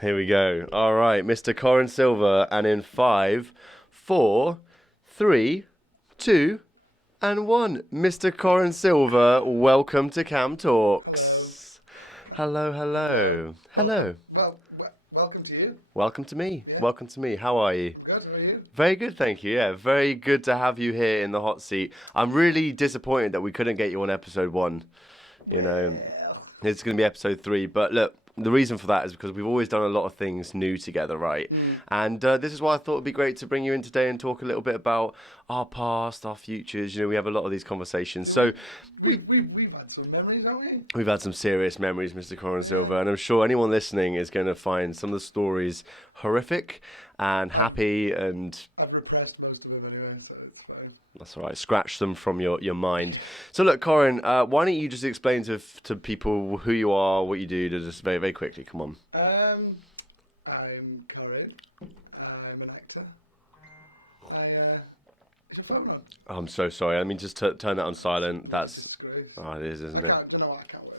Here we go. All right, Mr. Corin Silva, and in 5, 4, 3, 2, and 1. Mr. Corin Silva, welcome to CamTalks. Hello. Hello. Hello. Welcome to you. Welcome to me. Yeah. Welcome to me. How are you? I'm good. How are you? Very good, thank you. Yeah, very good to have you here in the hot seat. I'm really disappointed that we couldn't get you on episode 1. It's going to be episode 3, but look, the reason for that is because we've always done a lot of things new together, right? And this is why I thought it'd be great to bring you in today and talk a little bit about our past, our futures. You know, we have a lot of these conversations. So we've had some memories, haven't we? we've had some serious memories, Mr. Corin Silva, and I'm sure anyone listening is going to find some of the stories horrific and happy, and I've repressed most of them anyway, so it's fine. that's all right. Scratch them from your mind. So look, Corin, why don't you just explain to people who you are, what you do, just very, very quickly. Come on. I'm Corin. I'm an actor. Is your phone on? Oh, I'm so sorry. I mean, just turn that on silent. Bloody disgrace. Oh, it is, isn't I it? can't. Do you know what? I can't wait.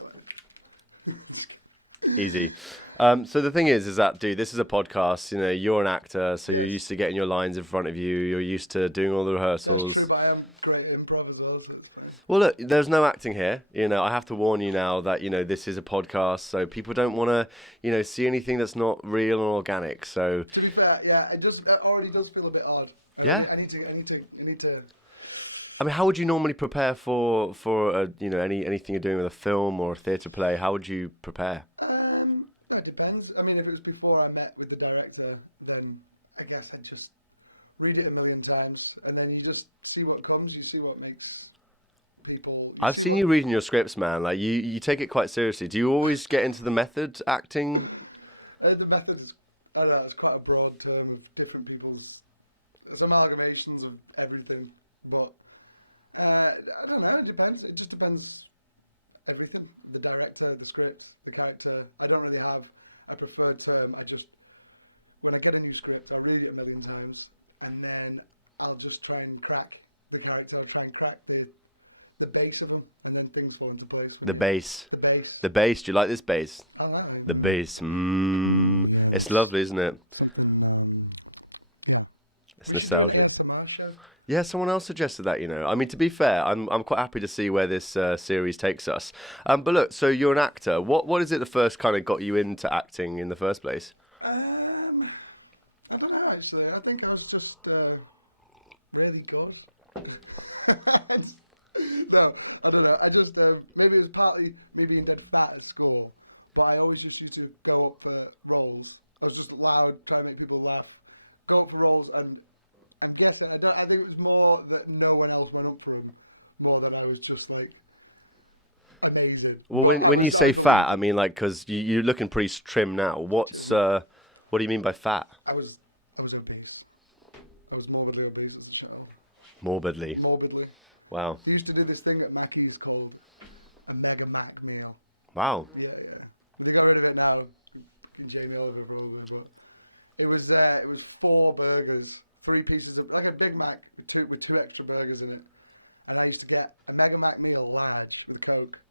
Easy. So the thing is that, dude, this is a podcast. You know, you're an actor, so you're Yes. used to getting your lines in front of you. You're used to doing all the rehearsals. That's true, but I am great at improv as well, so it's fine. Well, look, there's no acting here. You know, I have to warn you now that, you know, this is a podcast, so people don't want to, you know, see anything that's not real and organic. So To be fair, yeah, it already does feel a bit odd. And Yeah? I need to. I mean, how would you normally prepare for you know, anything you're doing with a film or a theatre play? How would you prepare? It depends. I mean, if it was before I met with the director, then I guess I'd just read it a million times, and then you just see what comes. You see what makes people. I've seen you reading your scripts, man. Like you take it quite seriously. Do you always get into the method acting? The method is, I don't know, it's quite a broad term of different people's. It's amalgamations of everything, but I don't know. It depends. It just depends. Everything, the director, the script, the character. I don't really have a preferred term. When I get a new script, I'll read it a million times, and then I'll just try and crack the character. I'll try and crack the base of them, and then things fall into place. The bass. The base. The bass. Do you like this bass? I like The bass. yeah, It's that's lovely, isn't it? Something. Yeah. It's We should do an nostalgic. ASMR show. Yeah, someone else suggested that, you know. I mean, to be fair, I'm quite happy to see where this series takes us. But look, so you're an actor. What is it that first kind of got you into acting in the first place? I don't know, actually. I think I was just really good. No, I don't know. I just, maybe it was partly me being dead fat at school, but I always just used to go up for roles. I was just loud, trying to make people laugh, go up for roles, and I'm guessing, I think it was more that no one else went up for them, more than I was just like, amazing. Well, But when you say the fat, lead. I mean, like, because you're looking pretty trim now. What do you mean by fat? I was obese. I was morbidly obese as a child. Morbidly. Morbidly. Wow. They used to do this thing at Mackey's called a Mega Mac meal. Wow. Yeah. But they got rid of it now. Fucking Jamie Oliver probably, but it was 4 burgers, 3 pieces of like a Big Mac with two extra burgers in it, and I used to get a Mega Mac meal large with a Coke,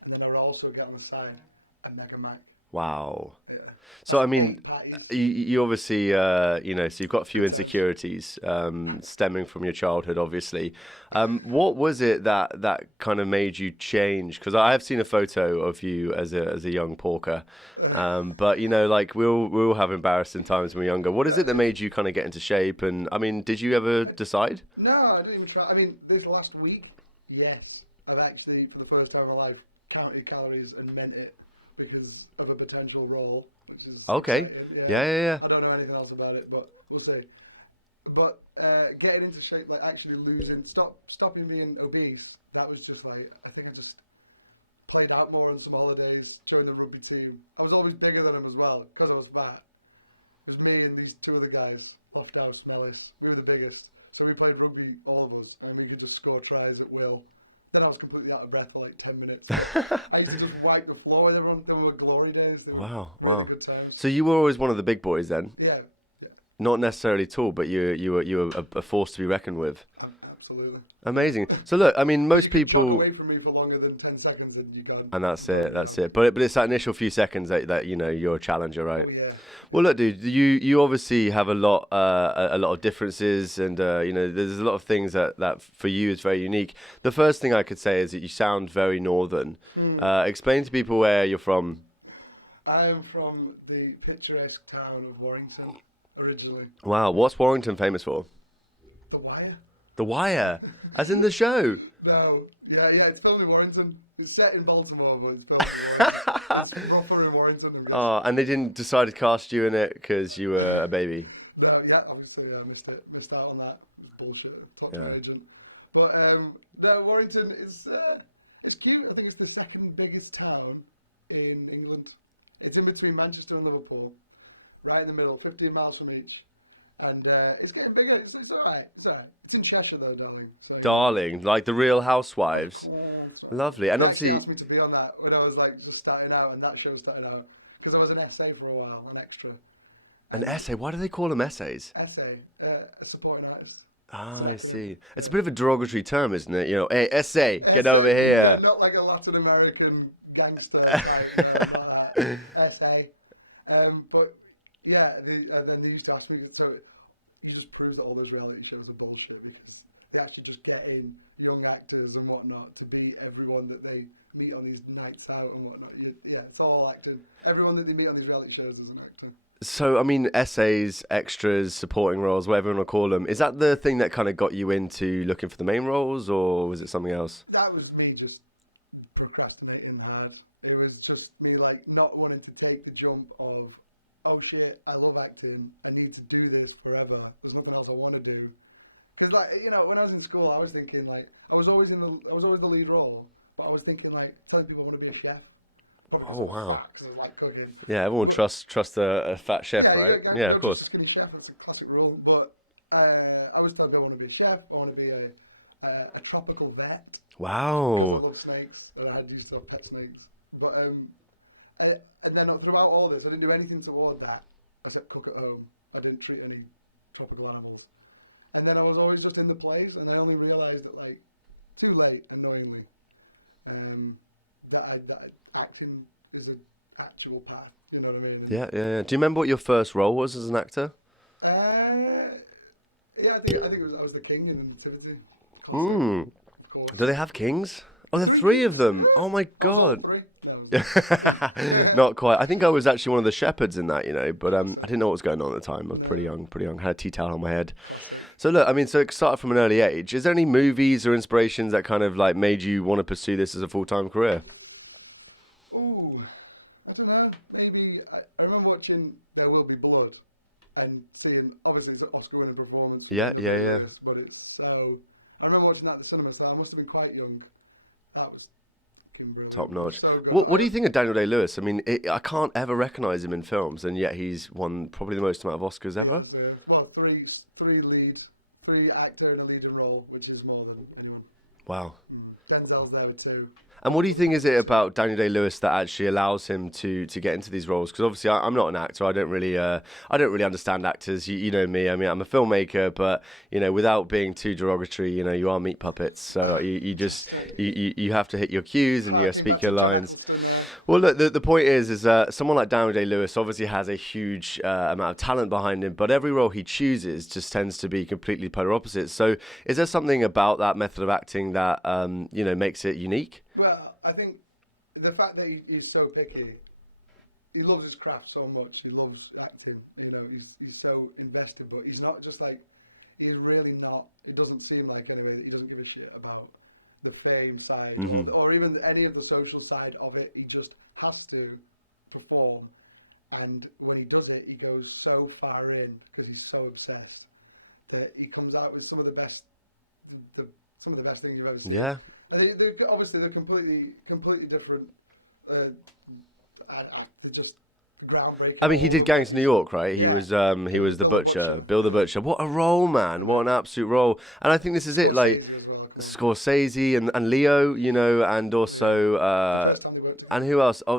and then I would also get on the side a Mega Mac. Wow. Yeah. So, I mean, 8 patties. You obviously, you know, so you've got a few Good times. insecurities stemming from your childhood, obviously. What was it that kind of made you change? Because I have seen a photo of you as a young porker, but you know, like we all have embarrassing times when we're younger. What is it that made you kind of get into shape? And I mean, did you ever decide? No, I didn't even try. I mean, this last week, yes, I've actually, for the first time in my life, counted calories and meant it because of a potential role, which is exciting. Yeah. I don't know anything else about it, but we'll see. But getting into shape, like actually stopping being obese, that was just like, I think I just played out more on some holidays, joined the rugby team. I was always bigger than him as well, because I was fat. It was me and these 2 other guys, Lofthouse, Mellis. We were the biggest. So we played rugby, all of us, and we could just score tries at will. Then I was completely out of breath for like 10 minutes. But I used to just wipe the floor with everyone. They were glory days. They were really good times. So you were always one of the big boys then? Yeah. not necessarily tall, but you were a force to be reckoned with. Absolutely. Amazing. So look, I mean, most but you people could jog away from me for longer than 10 seconds and you're gone. and that's it. That's it. But it's that initial few seconds that you're a challenger, right? Oh yeah. Well, look, dude, you obviously have a lot of differences, and there's a lot of things that for you is very unique. The first thing I could say is that you sound very northern. Explain to people where you're from. I'm from the picturesque town of Warrington, originally. Wow, what's Warrington famous for? The Wire? The Wire, as in the show. No, yeah, it's filmed in Warrington. It's set in Baltimore, but it's filmed in Warrington. It's rougher in Warrington, I'm guessing. Oh, and they didn't decide to cast you in it because you were a baby. No, yeah, obviously I missed out on that. It was bullshit. Talked to my agent. But no, Warrington is it's cute. I think it's the second biggest town in England. It's in between Manchester and Liverpool, right in the middle, 15 miles from each. And it's getting bigger. It's all right. It's all right. It's in Cheshire, though, darling. So, Darling, like the Real Housewives. Of course. Lovely. And they actually asked me to be on that when I was like just starting out, and that show started out because I was an essay for a while, an extra. An essay? Why do they call them essays? Essay, a supporting artist. It's an I acronym. see. It's a bit of a derogatory term, isn't it? Hey, essay, get over Essay, here. yeah, not like a Latin American gangster type. No, not that. Essay. But yeah, then they used to ask me. So it just proves that all those reality shows are bullshit because they actually just get in young actors and whatnot to be everyone that they meet on these nights out and whatnot. Yeah, it's all acting. Everyone that they meet on these reality shows is an actor. So, I mean, essays, extras, supporting roles, whatever you want to call them, is that the thing that kind of got you into looking for the main roles, or was it something else? That was me just procrastinating hard. It was just me like not wanting to take the jump of, oh shit, I love acting. I need to do this forever. There's nothing else I want to do. Because like, when I was in school, I was thinking like, I was always the lead role, but I was thinking like telling people I want to be a chef. Probably because I was fat, because I was like cooking. Yeah, everyone trusts a fat chef. Yeah, right? you don't trust a skinny chef. That's a classic rule. But I was telling people I want to be a chef. I want to be a tropical vet. Wow. Because I love snakes, and I used to have pet snakes. But and then throughout all this, I didn't do anything toward that except cook at home. I didn't treat any tropical animals. And then I was always just in the plays, and I only realised that like too late, annoyingly. That acting is an actual path, you know what I mean? And Yeah. Do you remember what your first role was as an actor? Yeah, I think I was the king in the Nativity. Classic, of course. Do they have kings? Oh, there are Three three kings, of them. yeah. Oh my god! I was all three. No, I was not. Not quite. I think I was actually one of the shepherds in that, but I Classic. didn't know what was going on at the time. I was pretty young. Had a tea towel on my head. Classic. So look, I mean, so it started from an early age. Is there any movies or inspirations that kind of like made you want to pursue this as a full-time career? Ooh, I don't know. Maybe I remember watching There Will Be Blood and seeing, obviously it's an Oscar-winning performance from Daniel Day-Lewis, but it's so... I remember watching that at the cinema, so I must have been quite young. That was fucking brilliant. Top notch. It was so good. What do you think of Daniel Day-Lewis? I mean, I can't ever recognise him in films, and yet he's won probably the most amount of Oscars ever. Yes, yeah. Well, three actor in a leading role, which is more than anyone. Wow. Denzel's there with two. And what do you think is it about Daniel Day-Lewis that actually allows him to get into these roles? Because obviously I'm not an actor. I don't really understand actors. You know me. I mean, I'm a filmmaker, but without being too derogatory, you are meat puppets. So you just you have to hit your cues and you speak back your to John lines. Eccleston there. Well, look, the point is someone like Daniel Day-Lewis obviously has a huge amount of talent behind him, but every role he chooses just tends to be completely polar opposites. So is there something about that method of acting that makes it unique? Well, I think the fact that he's so picky, he loves his craft so much. He loves acting. He's so invested, but he's not just like, he's really not. It doesn't seem like anyway that he doesn't give a shit about the fame side or even any of the social side of it. He just has to perform, and when he does it, he goes so far in because he's so obsessed that he comes out with some of the best, some of the best things you've ever seen. Yeah. And they're completely different. They're just groundbreaking. I mean, he did Gangs of New York, right? Yeah. He was the butcher. Bill the Butcher. What a role, man! What an absolute role. And I think this is Scorsese as well. Come on. Scorsese and Leo, and also the first time they worked together. And who else? I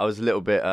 was a little bit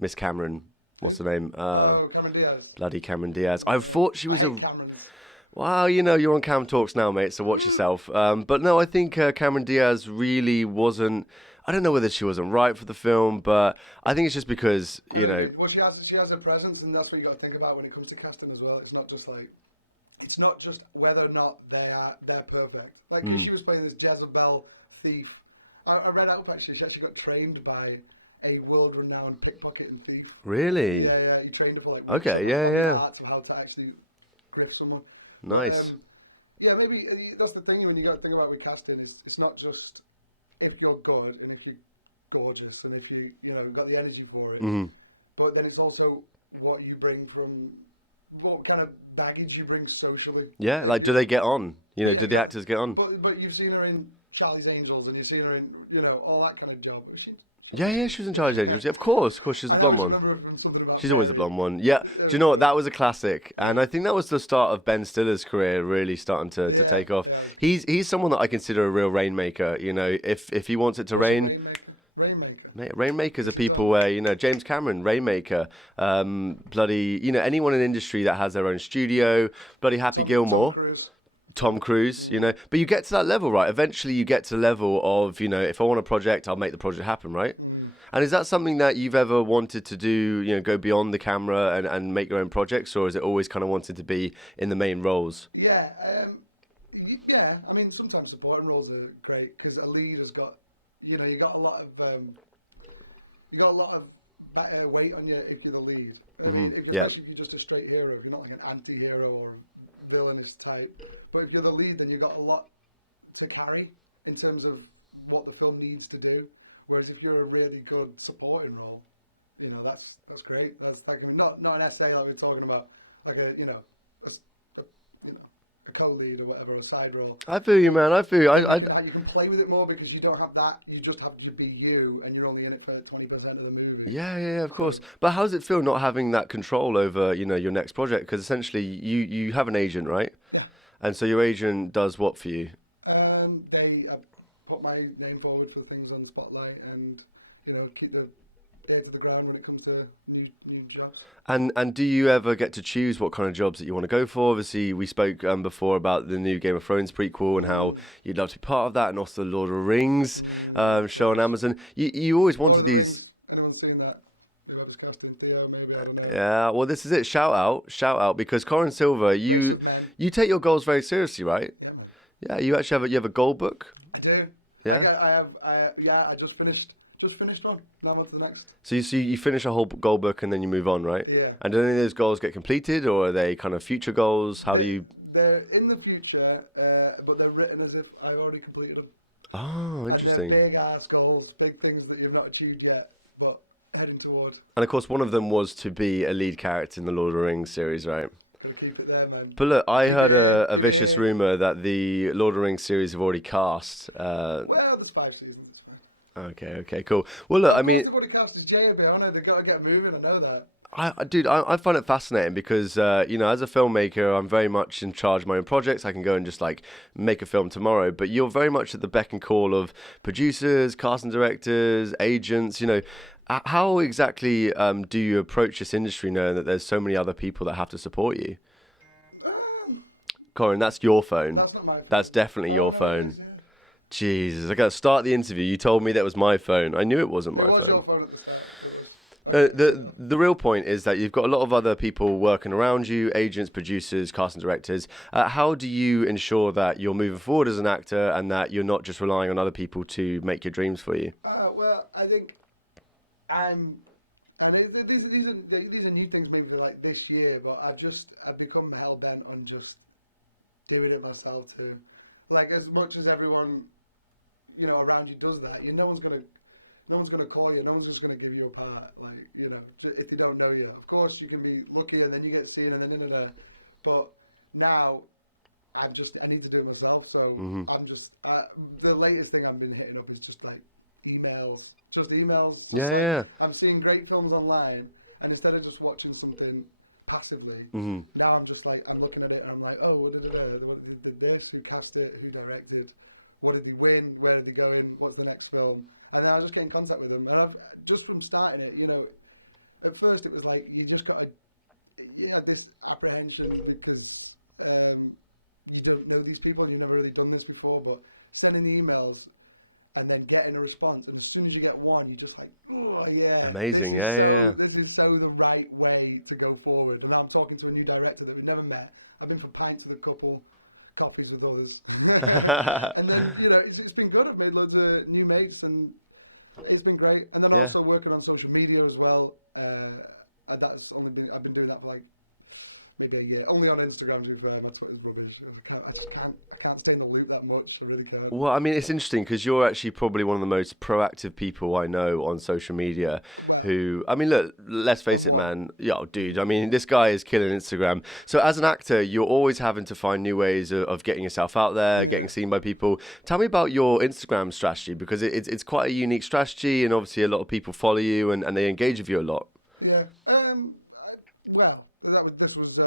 Miss Cameron. What's her name? Cameron Diaz. Bloody Cameron Diaz. Yeah. I thought she was. I hate Camerons. Wow, you're on CamTalks now, mate, so watch yourself. But no, I think Cameron Diaz really wasn't. I don't know whether she wasn't right for the film, but I think it's just because I know what you mean. Well, she has a presence, and that's what you got to think about when it comes to casting as well. It's not just whether or not they're perfect. Like, because she was playing this Jezebel thief. I read up actually. She actually got trained by a world-renowned pickpocket and thief. Really? Yeah. He trained her for like weeks on the arts of how to actually grift someone. Nice. But maybe that's the thing when you got to think about with casting. It's not just if you're good and if you're gorgeous and if you got the energy for it, but then it's also what you bring from what kind of baggage you bring socially. Yeah, like do they get on? Do the actors get on? But you've seen her in Charlie's Angels and you've seen her in all that kind of job. She was I always remember her from something about She's Mary. always a blonde one. Yeah. Do you know what? That was a classic. Yeah. And I think that was the start of Ben Stiller's career really starting to take off. Yeah, he's someone that I consider a real rainmaker. If he wants it to rain. Rainmaker. Mate, rainmakers are people where, James Cameron, rainmaker. Bloody, anyone in the industry that has their own studio. Bloody Happy Gilmore. Tom Cruise, but you get to that level, right? Eventually you get to the level of, if I want a project, I'll make the project happen, right? And is that something that you've ever wanted to do, go beyond the camera and make your own projects, or is it always kind of wanted to be in the main roles? Yeah. I mean, sometimes supporting roles are great because a lead has got, you got a lot of weight on you if you're the lead. I mean, especially if you're just a straight hero, if you're not like an anti-hero or villainous type. But if you're the lead, then you've got a lot to carry in terms of what the film needs to do. Whereas if you're a really good supporting role, that's great. That's like, I mean, not an essay like we're talking about, like a co-lead or whatever, a side role. I feel you, man. I feel you. You can play with it more because you don't have that. You just have to be you, and you're only in it for 20% of the movie. Yeah, of course. But how does it feel not having that control over, your next project? Because essentially, you have an agent, right? Yeah. And so your agent does what for you? They put my name forward for things on Spotlight, and keep the ear to the ground when it comes to new jobs. And do you ever get to choose what kind of jobs that you want to go for? Obviously, we spoke before about the new Game of Thrones prequel and how you'd love to be part of that, and also the Lord of the Rings show on Amazon. You always wanted Lord of the Rings. Anyone seen that? Whoever's casting Theo, maybe, I don't know. Yeah, well, this is it. Shout out, because Corin Silva, Race of Men. You take your goals very seriously, right? Yeah, man. Yeah, you actually have a goal book. I do. Yeah. I just finished one. Now I'm on to the next. So you finish a whole goal book and then you move on, right? Yeah. And do any of those goals get completed, or are they kind of future goals? They're in the future, but they're written as if I already completed them. Oh, interesting. And they're big ass goals, big things that you've not achieved yet, but heading toward. And of course, one of them was to be a lead character in the Lord of the Rings series, right? Got to keep it there, man. But look, I heard a vicious rumour that the Lord of the Rings series have already cast. Well, there's 5 seasons, it's fine. Okay, cool. Well, look, of course they've already cast as J.A.B. I know they've got to get moving, I know that. I find it fascinating because, as a filmmaker, I'm very much in charge of my own projects. I can go and just make a film tomorrow, but you're very much at the beck and call of producers, casting directors, agents, How exactly do you approach this industry knowing that there's so many other people that have to support you? Corin, that's your phone. That's not my phone. That's definitely your phone. It is, yeah. Jesus, I got to start the interview. You told me that was my phone. I knew it wasn't my phone. It was your phone at the start. It was. The real point is that you've got a lot of other people working around you, agents, producers, casting directors. How do you ensure that you're moving forward as an actor and that you're not just relying on other people to make your dreams for you? Well, I think these are new things maybe for this year, but I've become hell bent on just doing it myself too. As much as everyone, around you does that, no one's gonna call you. No one's just gonna give you a part. If they don't know you, of course you can be lucky and then you get seen and then But now, I need to do it myself. So the latest thing I've been hitting up is just emails. I'm seeing great films online, and instead of just watching something passively, now I'm looking at it and I'm like, oh, what did this? Who cast it? Who directed? What did they win? Where did they go in? What's the next film? And then I just get in contact with them, and I've just from starting it, at first it was like you just got this apprehension because you don't know these people and you've never really done this before, but sending the emails and then getting a response, and as soon as you get one, you're just like, oh yeah, amazing. This is so the right way to go forward. And now I'm talking to a new director that we've never met. I've been for pints with a couple, coffees with others, and then it's been good. I've made loads of new mates, and it's been great. And then also working on social media as well. I've been doing that for like maybe a year. Only on Instagram, to be fair. My Twitter's rubbish. I can't stay in the loop that much. I really can't. Well, I mean, it's interesting because you're actually probably one of the most proactive people I know on social media. Well, I mean, look, let's face it, man. Yo, dude, I mean, this guy is killing Instagram. So as an actor, you're always having to find new ways of getting yourself out there, getting seen by people. Tell me about your Instagram strategy, because it's quite a unique strategy, and obviously a lot of people follow you and they engage with you a lot. Yeah. This was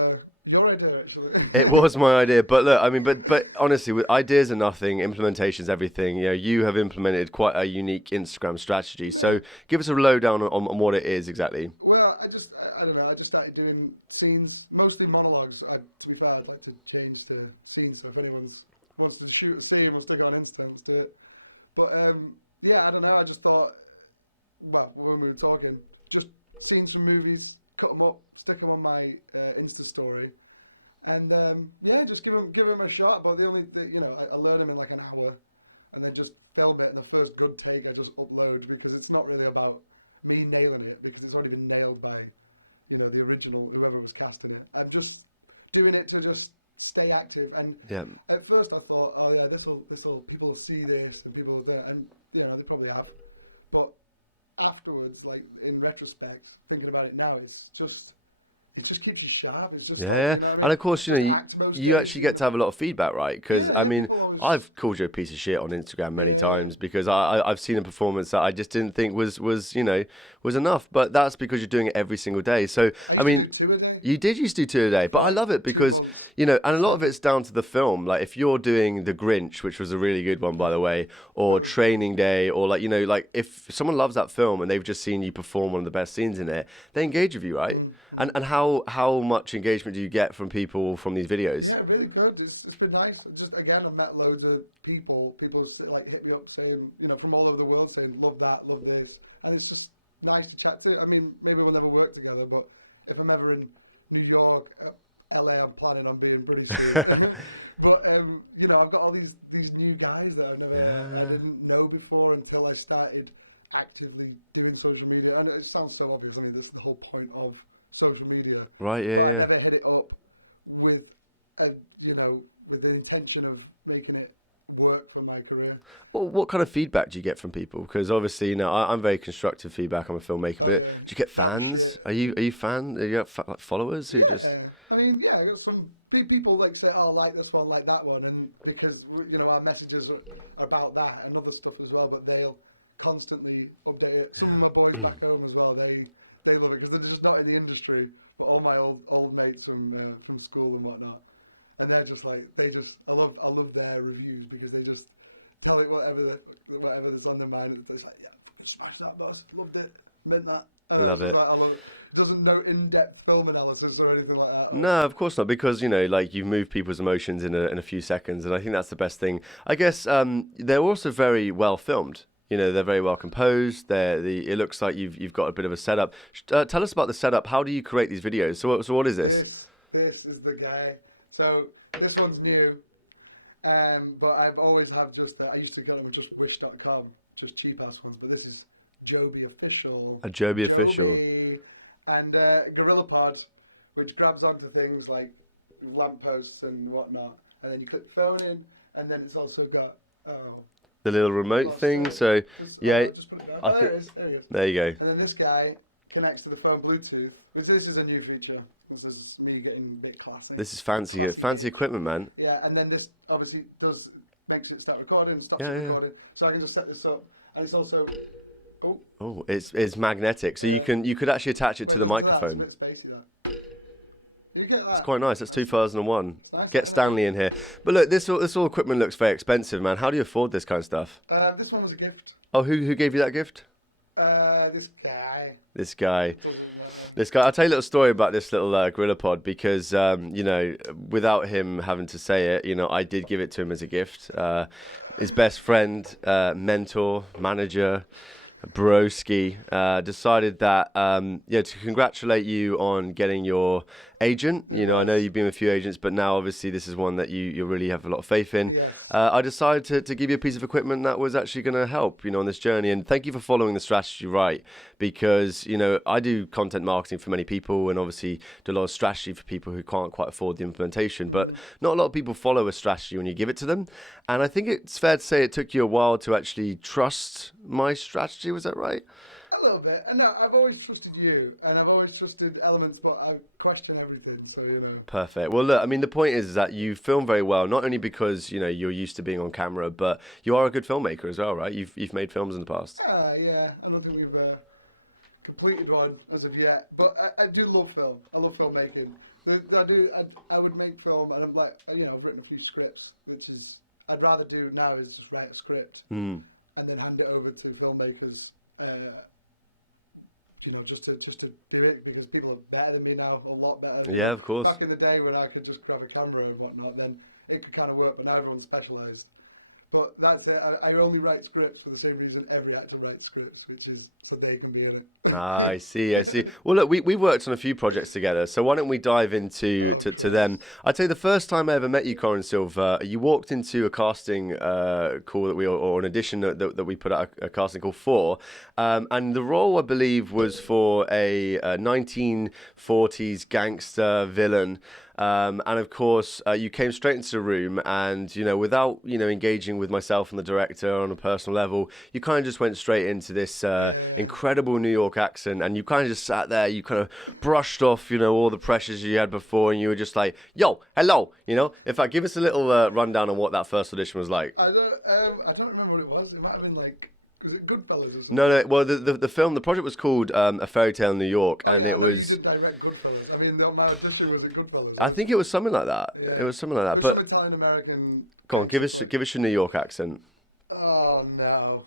your idea, actually. It was my idea, but look, I mean, but honestly, with ideas are nothing, implementation's everything. You have implemented quite a unique Instagram strategy. Yeah. So give us a lowdown on what it is exactly. Well, I don't know. I just started doing scenes, mostly monologues. To be fair, I'd like to change to scenes. So if anyone wants to shoot a scene, we'll stick it on Insta, let's do it. But I don't know. I just thought, well, when we were talking, just scenes from movies, cut them up, stick them on my Insta story, and just give them a shot. But I learn them in like an hour, and then just film it. And the first good take, I just upload, because it's not really about me nailing it, because it's already been nailed by, the original, whoever was casting it. I'm just doing it to just stay active. And at first I thought, oh yeah, this'll people will see this, and people will do it, and they probably have, but afterwards, like in retrospect, thinking about it now, it just keeps you sharp. It's just like, you know what I mean? And of course, you actually get to have a lot of feedback, right? Because I mean, I've called you a piece of shit on Instagram many times because I've seen a performance that I just didn't think was enough. But that's because you're doing it every single day. So I used to do 2 a day. You did used to do 2 a day, but I love it because and a lot of it's down to the film. Like if you're doing The Grinch, which was a really good one, by the way, or Training Day, or like like if someone loves that film and they've just seen you perform one of the best scenes in it, they engage with you, right? And how much engagement do you get from people from these videos? Yeah, really good. It's been nice. Just again, I've met loads of people. People like hit me up saying, from all over the world, saying love that, love this, and it's just nice to chat to. I mean, maybe we'll never work together, but if I'm ever in New York, LA, I'm planning on being pretty soon. But I've got all these new guys that I didn't know before until I started actively doing social media, and it sounds so obvious. I mean, that's the whole point of social media, right? Yeah, but I never hit it up with with the intention of making it work for my career. Well, what kind of feedback do you get from people? Because obviously, I'm very constructive feedback. I'm a filmmaker. Oh, yeah. Do you get fans? Are you fan? Do you have like followers? Yeah, I mean, I got some people like say, "Oh, like this one, like that one," and because our messages are about that and other stuff as well. But they'll constantly update it. Some of my boys back home as well. They love it because they're just not in the industry, but all my old mates from school and whatnot, and they're just like I love their reviews because they just tell it whatever that's on their mind. It's like, yeah, fucking smash that, boss, loved it, meant that. And I was just like, I love it. It doesn't know in-depth film analysis or anything like that. No, of course not, because like you move people's emotions in a few seconds, and I think that's the best thing. I guess they're also very well filmed. They're very well composed. It looks like you've got a bit of a setup. Tell us about the setup. How do you create these videos? So what is this? This is the guy. So this one's new, but I've always have I used to get them with just wish.com, just cheap ass ones. But this is Joby Official. A Joby Official. And GorillaPod, which grabs onto things like lampposts and whatnot. And then you click phone in, and then it's also got the little remote thing. It. So I just put it down. There it is. There he is. There you go. And then this guy connects to the phone Bluetooth, which this is a new feature. This is me getting a bit classy. This is fancy equipment, man. Yeah, and then this obviously makes it start recording, stops it recording. So I can just set this up, and it's also it's magnetic, so you could actually attach it to the microphone. To that. It's a bit spacey, that. You get that? It's quite nice. That's 2001. It's nice. Get Stanley in here. But look, this all equipment looks very expensive, man. How do you afford this kind of stuff? This one was a gift. Oh, who gave you that gift? This guy. This guy. It doesn't matter. This guy. I'll tell you a little story about this little gorilla pod because, you know, without him having to say it, you know, I did give it to him as a gift. His best friend, mentor, manager, broski, decided that, yeah, to congratulate you on getting your agent. You know, I know you've been with a few agents, but now obviously this is one that you really have a lot of faith in. Yes. I decided to give you a piece of equipment that was actually going to help, you know, on this journey. And thank you for following the strategy right, because, you know, I do content marketing for many people and obviously do a lot of strategy for people who can't quite afford the implementation. But not a lot of people follow a strategy when you give it to them. And I think it's fair to say it took you a while to actually trust my strategy. Was that right? A little bit. And no, I've always trusted you, and I've always trusted elements, but I question everything, so, you know. Perfect. Well, look, I mean, the point is that you film very well, not only because, you know, you're used to being on camera, but you are a good filmmaker as well, right? You've made films in the past. Yeah. I don't think we've completed one as of yet, but I do love film. I love filmmaking. I would make film, and I'm like, you know, I've written a few scripts, which is, I'd rather do now is just write a script and then hand it over to filmmakers, you know, just to do it, because people are better than me now, a lot better. You know? Of course. Back in the day when I could just grab a camera and whatnot, then it could kind of work, but now everyone's specialised. But that's it. I only write scripts for the same reason every actor writes scripts, which is so they can be in it. I see. Well, look, we worked on a few projects together, so why don't we dive into to them? I'd say the first time I ever met you, Corin Silva, you walked into a casting call or an audition that we put out a casting call for, and the role, I believe, was for a 1940s gangster villain. And of course, you came straight into the room, and, you know, without, you know, engaging with myself and the director on a personal level, you kind of just went straight into this incredible New York accent, and you kind of just sat there, you kind of brushed off, you know, all the pressures you had before, and you were just like, yo, hello, you know? In fact, give us a little rundown on what that first audition was like. I don't remember what it was. It might have been like, was it Goodfellas or something? No. Well, the project was called A Fairy Tale in New York. Oh yeah, I know you did direct Goodfellas. I mean, my audition was at Goodfellas. I think it was something like that. Yeah, it was something like that. It was some Italian American. Go on, give us your New York accent. Oh no.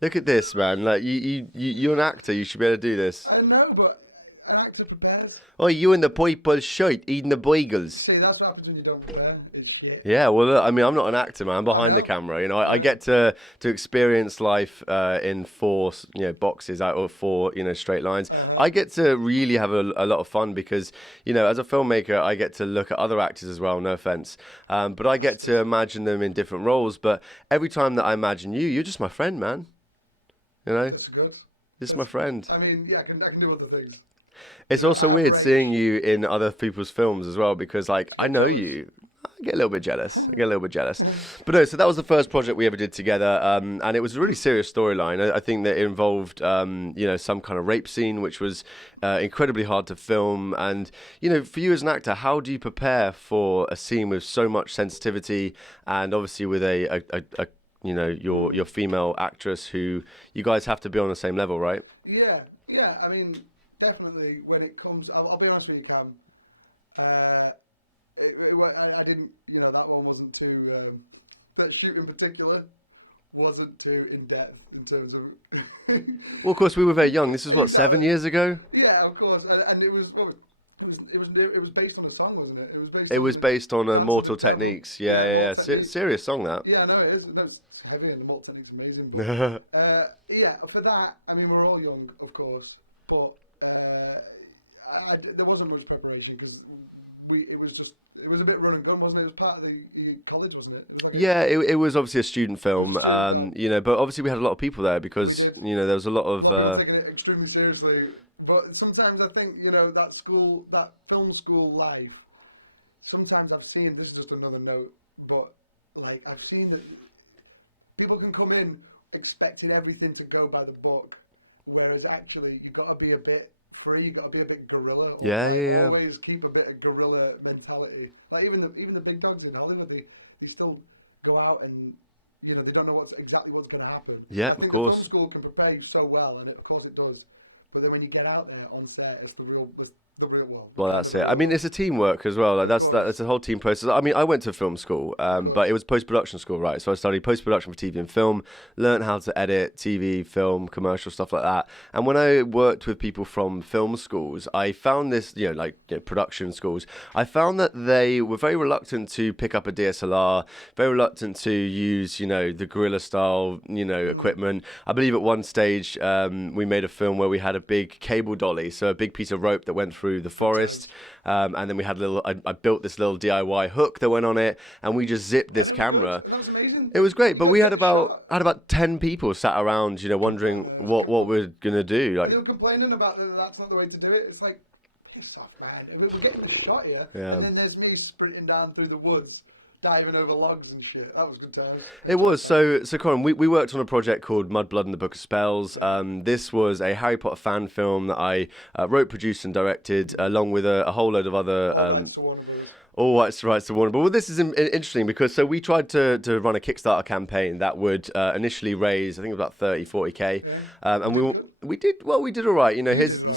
Look at this, man. Like you're an actor. You should be able to do this. I know, but an actor prepares. Oh, you in the purple shirt eating the bagels. See, that's what happens when you don't prepare. It's shit. Yeah, well, look, I mean, I'm not an actor, man. I'm behind the camera. You know, I get to experience life in four, you know, boxes out of four, you know, straight lines. I get to really have a lot of fun because, you know, as a filmmaker, I get to look at other actors as well. No offense, but I get to imagine them in different roles. But every time that I imagine you, you're just my friend, man. You know, that's good. That's my friend. I mean, yeah, I can do other things. It's also weird seeing you in other people's films as well, because, like, I know you. I get a little bit jealous. But no, so that was the first project we ever did together, and it was a really serious storyline. I think that it involved, you know, some kind of rape scene, which was incredibly hard to film. And, you know, for you as an actor, how do you prepare for a scene with so much sensitivity, and obviously with a you know, your female actress who you guys have to be on the same level, right? Yeah. I mean, definitely when it comes, I'll be honest with you, Cam. I didn't, you know, that one wasn't too, that shoot in particular wasn't too in depth in terms of. Well, of course, we were very young. This is what, exactly. 7 years ago. Yeah, of course, and it was it was based on a song, wasn't it? It was based on Mortal Techniques. Yeah, Techniques. Serious song that. Yeah, no, it is. No, it's heavy, and the Mortal Techniques amazing. But yeah, for that, I mean, we're all young, of course, but there wasn't much preparation because it was a bit run and gun, wasn't it? It was part of the college, wasn't it? It was like it was obviously a student film. It was a student film. You know, but obviously we had a lot of people there because we did. You know, there was a lot of people taking it extremely seriously. But sometimes I think, you know, that film school life. Sometimes I've seen, this is just another note, but like I've seen that people can come in expecting everything to go by the book, whereas actually you got to be a bit free, you got to be a bit guerrilla, or always keep a bit of guerrilla mentality. Like even the big dogs in Hollywood, they still go out and, you know, they don't know exactly what's going to happen. Yeah, I think the film school can prepare you so well, and of course it does. But then when you get out there on set, it's the real world. Well, that's it. I mean, it's a teamwork as well. Like, that's a whole team process. I mean, I went to film school, but it was post-production school, right? So I studied post-production for TV and film, learned how to edit TV, film, commercial, stuff like that. And when I worked with people from film schools, I found this, production schools, I found that they were very reluctant to pick up a DSLR, very reluctant to use, the guerrilla style, equipment. I believe at one stage we made a film where we had a big cable dolly, so a big piece of rope that went through the forest, and then we had I built this little DIY hook that went on it, and we just zipped this camera, and that was amazing. It was great, but we had about 10 people sat around, wondering what we're gonna do. And they were complaining about that's not the way to do it. It's like, piss off, man. We're getting the shot here, and then there's me sprinting down through the woods, diving over logs and shit. That was good times. It was. So Corin, we worked on a project called Mud, Blood and the Book of Spells. Yeah. This was a Harry Potter fan film that I wrote, produced and directed, along with a whole load of other... All rights to Warner Brothers. All rights to Warner. But this is interesting because we tried to run a Kickstarter campaign that would initially raise, I think it was about 30, 40K. Yeah. And we did all right.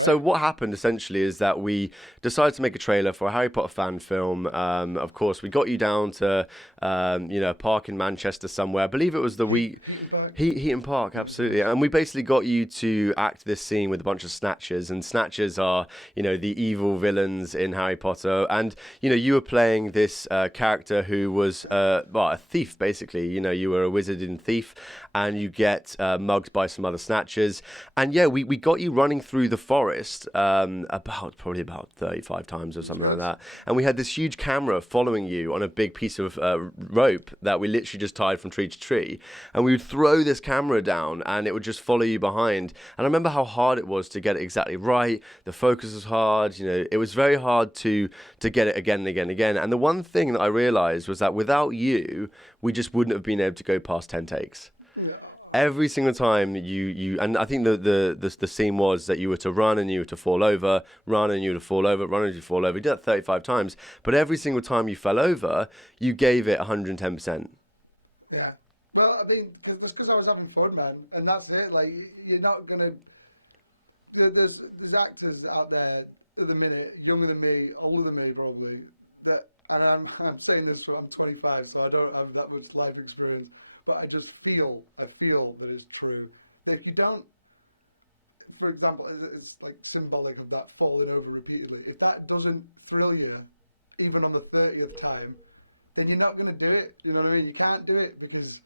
So what happened essentially is that we decided to make a trailer for a Harry Potter fan film. Of course, we got you down to a park in Manchester somewhere. I believe it was the Heaton Park. Heaton Park, absolutely. And we basically got you to act this scene with a bunch of Snatchers, and Snatchers are the evil villains in Harry Potter, and you were playing this character who was a thief, basically. You were a wizard and thief, and you get mugged by some other Snatchers. And we got you running through the forest probably about 35 times or something like that. And we had this huge camera following you on a big piece of rope that we literally just tied from tree to tree. And we would throw this camera down and it would just follow you behind. And I remember how hard it was to get it exactly right. The focus was hard. It was very hard to get it again and again and again. And the one thing that I realized was that without you, we just wouldn't have been able to go past 10 takes. No. Every single time you and I think the scene was that you were to run and you were to fall over, run and you were to fall over, run and you fall over. You did that 35 times, but every single time you fell over, you gave it 110%. Yeah. Well, I mean, because I was having fun, man, and that's it. Like, you're not gonna. There's actors out there at the minute, younger than me, older than me, probably. And I'm saying this. I'm 25, so I don't have that much life experience. But I feel that it's true. That if you don't, for example, it's like symbolic of that falling over repeatedly. If that doesn't thrill you, even on the 30th time, then you're not going to do it. You know what I mean? You can't do it because,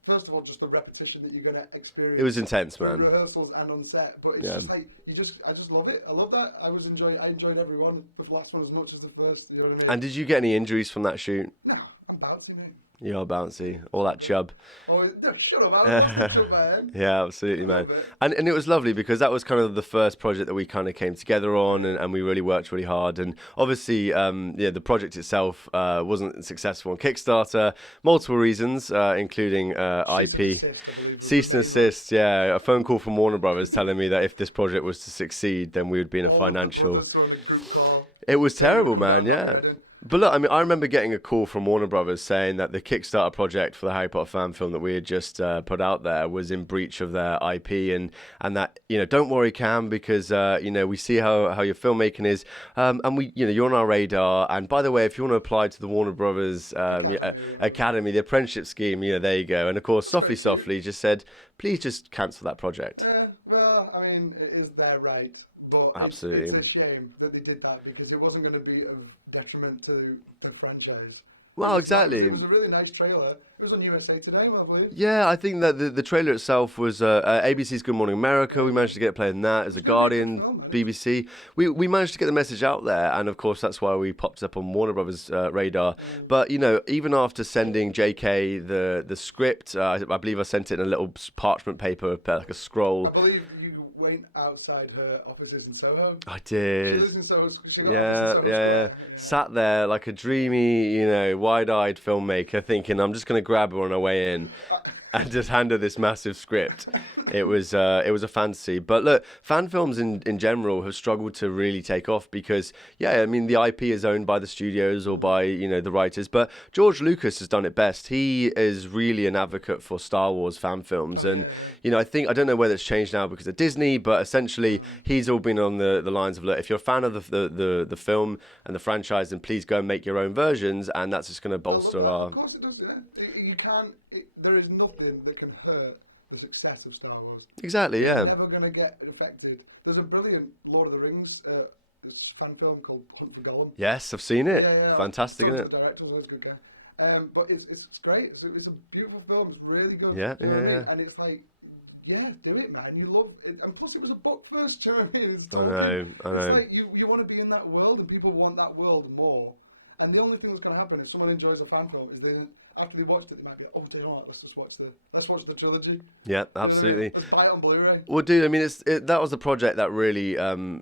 first of all, just the repetition that you're going to experience. It was intense, through rehearsals and on set. But it's just like, I just love it. I love that. I enjoyed every one, the last one as much as the first. You know what I mean? And did you get any injuries from that shoot? No, I'm bouncy, mate. You're bouncy, all that chub. Oh, no, shut up. I lost the chub by then. Yeah, absolutely, man. A little bit. And it was lovely because that was kind of the first project that we kind of came together on, and we really worked really hard. And obviously, the project itself wasn't successful on Kickstarter. Multiple reasons, including IP. Cease and desist, I believe, was Cease the main and desist, yeah. A phone call from Warner Brothers telling me that if this project was to succeed, then we would be in a financial... All of the brothers were on a group call. It was terrible, man. Down, knock your head in. But look, I mean, I remember getting a call from Warner Brothers saying that the Kickstarter project for the Harry Potter fan film that we had just put out there was in breach of their IP, and that, don't worry, Cam, because we see how your filmmaking is, and we, you're on our radar. And by the way, if you want to apply to the Warner Brothers Academy, the apprenticeship scheme, there you go. And of course, softly just said, please just cancel that project. Well, I mean, it is their right, but it's Absolutely. a shame that they did that because it wasn't going to be of detriment to the franchise. Well, exactly. It was a really nice trailer. It was on USA Today, I believe. Yeah, I think that the trailer itself was ABC's Good Morning America. We managed to get it played in that. As a Guardian, BBC. We managed to get the message out there, and of course that's why we popped up on Warner Brothers' radar. But even after sending JK the script, I believe I sent it in a little parchment paper, like a scroll. I believe you went outside her offices in Soho. I did. She lives in Soho. She got office in Soho Square. Yeah. Sat there like a dreamy, wide-eyed filmmaker thinking, I'm just going to grab her on her way in and just hand her this massive script. It was a fantasy. But look, fan films in general have struggled to really take off because, yeah, I mean, the IP is owned by the studios or by, the writers. But George Lucas has done it best. He is really an advocate for Star Wars fan films. I don't know whether it's changed now because of Disney, but essentially he's all been on the lines of, look, if you're a fan of the film and the franchise, then please go and make your own versions, and that's just going to bolster. I love that. Of course it does. Yeah, you can't. There is nothing that can hurt the success of Star Wars. Exactly. Yeah. It's never going to get affected. There's a brilliant Lord of the Rings fan film called Hunt for Gollum. Yes, I've seen it. Yeah. Fantastic. Talking to the director, so he's a good guy. But it's great. It's a beautiful film. It's really good. Yeah, do you know what I mean? And it's like, yeah, do it, man. You love it. And plus, it was a book first. Do you know what I mean? It's Tolkien. I know. It's like you want to be in that world, and people want that world more. And the only thing that's going to happen if someone enjoys a fan film is after they watched it, they might be like, oh, do you know what? Let's watch the trilogy. Yeah, absolutely. You know what I mean? Let's buy it on Blu-ray. Well, dude, I mean, that was the project that really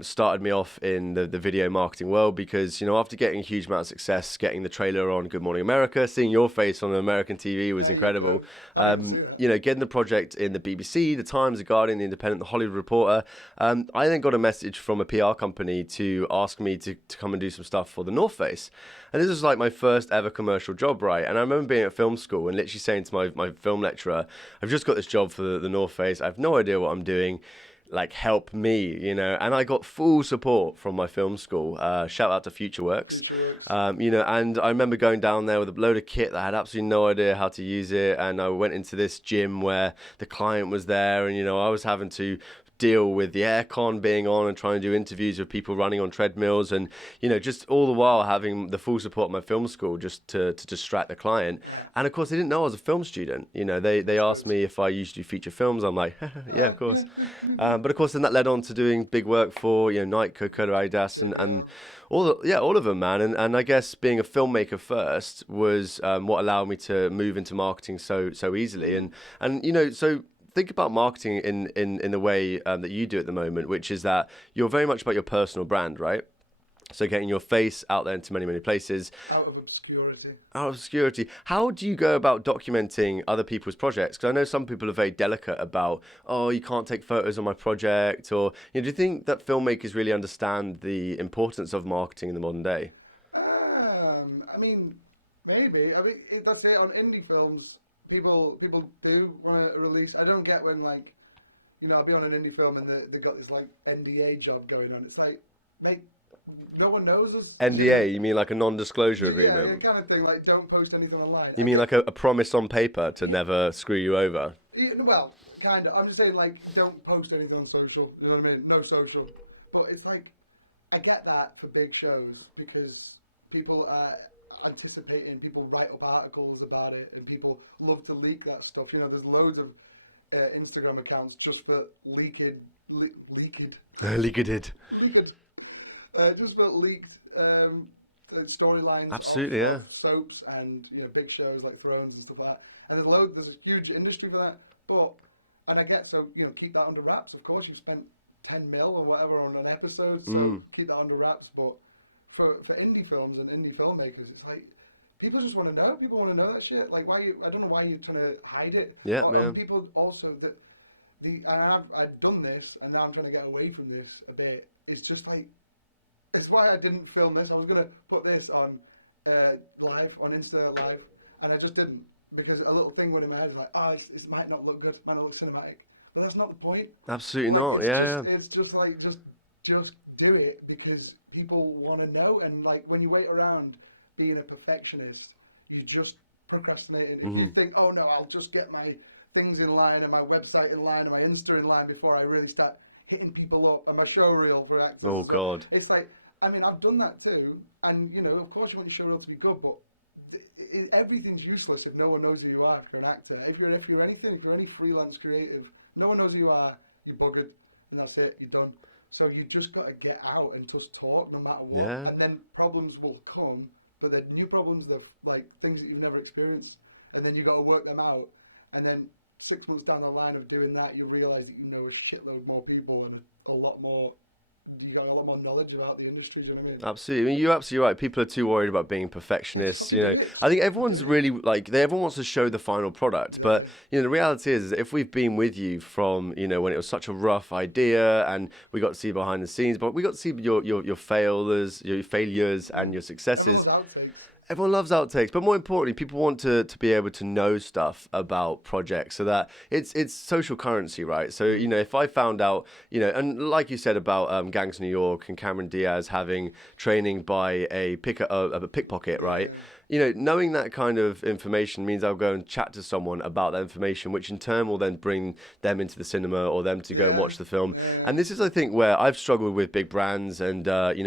started me off in the video marketing world because, after getting a huge amount of success, getting the trailer on Good Morning America, seeing your face on American TV was incredible. I didn't even see that. Getting the project in the BBC, the Times, the Guardian, the Independent, the Hollywood Reporter. I then got a message from a PR company to ask me to come and do some stuff for the North Face. And this was like my first ever commercial job, right? And I remember being at film school and literally saying to my film lecturer, I've just got this job for the North Face. I have no idea what I'm doing. Like, help me, And I got full support from my film school. Shout out to FutureWorks. And I remember going down there with a load of kit that I had absolutely no idea how to use it. And I went into this gym where the client was there and, I was having to deal with the aircon being on and trying to do interviews with people running on treadmills and just all the while having the full support of my film school just to distract the client. And of course they didn't know I was a film student. They asked me if I used to do feature films. I'm like, yeah, of course. But of course then that led on to doing big work for Nike, Coca, Adidas and all of them, man. And I guess being a filmmaker first was what allowed me to move into marketing so easily. And so think about marketing in the way that you do at the moment, which is that you're very much about your personal brand, right? So getting your face out there into many, many places. Out of obscurity. How do you go about documenting other people's projects? Because I know some people are very delicate about, you can't take photos on my project. Or do you think that filmmakers really understand the importance of marketing in the modern day? I mean, maybe. I mean, that's it. On indie films, people do want to release. I don't get when, like, I'll be on an indie film and they got this, like, NDA job going on. It's like, mate, no one knows us. NDA, you mean like a non-disclosure agreement? Yeah, kind of thing, like, don't post anything online. You mean like a promise on paper to never screw you over? Well, kind of. I'm just saying, like, don't post anything on social. You know what I mean? No social. But it's like, I get that for big shows because people are anticipating, people write up articles about it, and people love to leak that stuff. There's loads of Instagram accounts just for leaked just for leaked storylines of soaps and big shows like Thrones and stuff like that. And there's a huge industry for that. And I get, so keep that under wraps. Of course, you've spent 10 mil or whatever on an episode, so keep that under wraps. But for indie films and indie filmmakers, it's like people just want to know. People want to know that shit. Like, I don't know why you're trying to hide it. And people also and I've done this, and now I'm trying to get away from this a bit. It's just like, it's why I didn't film this. I was gonna put this on live on Insta Live, and I just didn't because a little thing went in my head. It's like, it might not look good, might not look cinematic, but that's not the point. Absolutely like, not. It's just like just do it because people want to know. And like when you wait around being a perfectionist, you just procrastinating. If you think, oh no, I'll just get my things in line and my website in line and my Insta in line before I really start hitting people up, and my show reel for actors as well. God. It's like, I mean, I've done that too. And, of course you want your show reel to be good, but everything's useless if no one knows who you are. If you're an actor, if you're anything, if you're any freelance creative, no one knows who you are, you're buggered, and that's it, you're done. So you just got to get out and just talk no matter what. Yeah. And then problems will come, but they're new problems, they're like things that you've never experienced. And then you got to work them out. And then 6 months down the line of doing that, you realize that you know a shitload more people and a lot more you got a lot more knowledge about the industry. Do you know what I mean? Absolutely. I mean, you're absolutely right. People are too worried about being perfectionists. fucking do it. I think everyone's really like everyone wants to show the final product, Exactly. but the reality is that if we've been with you from when it was such a rough idea and we got to see behind the scenes, but we got to see your failures, and your successes. Everyone loves outtakes. Everyone loves outtakes, but more importantly, people want to be able to know stuff about projects so that it's social currency, right? So, if I found out, and like you said about Gangs of New York and Cameron Diaz having training by a pickpocket, right? Knowing that kind of information means I'll go and chat to someone about that information, which in turn will then bring them into the cinema or them to go and watch the film. And this is, I think, where I've struggled with big brands and,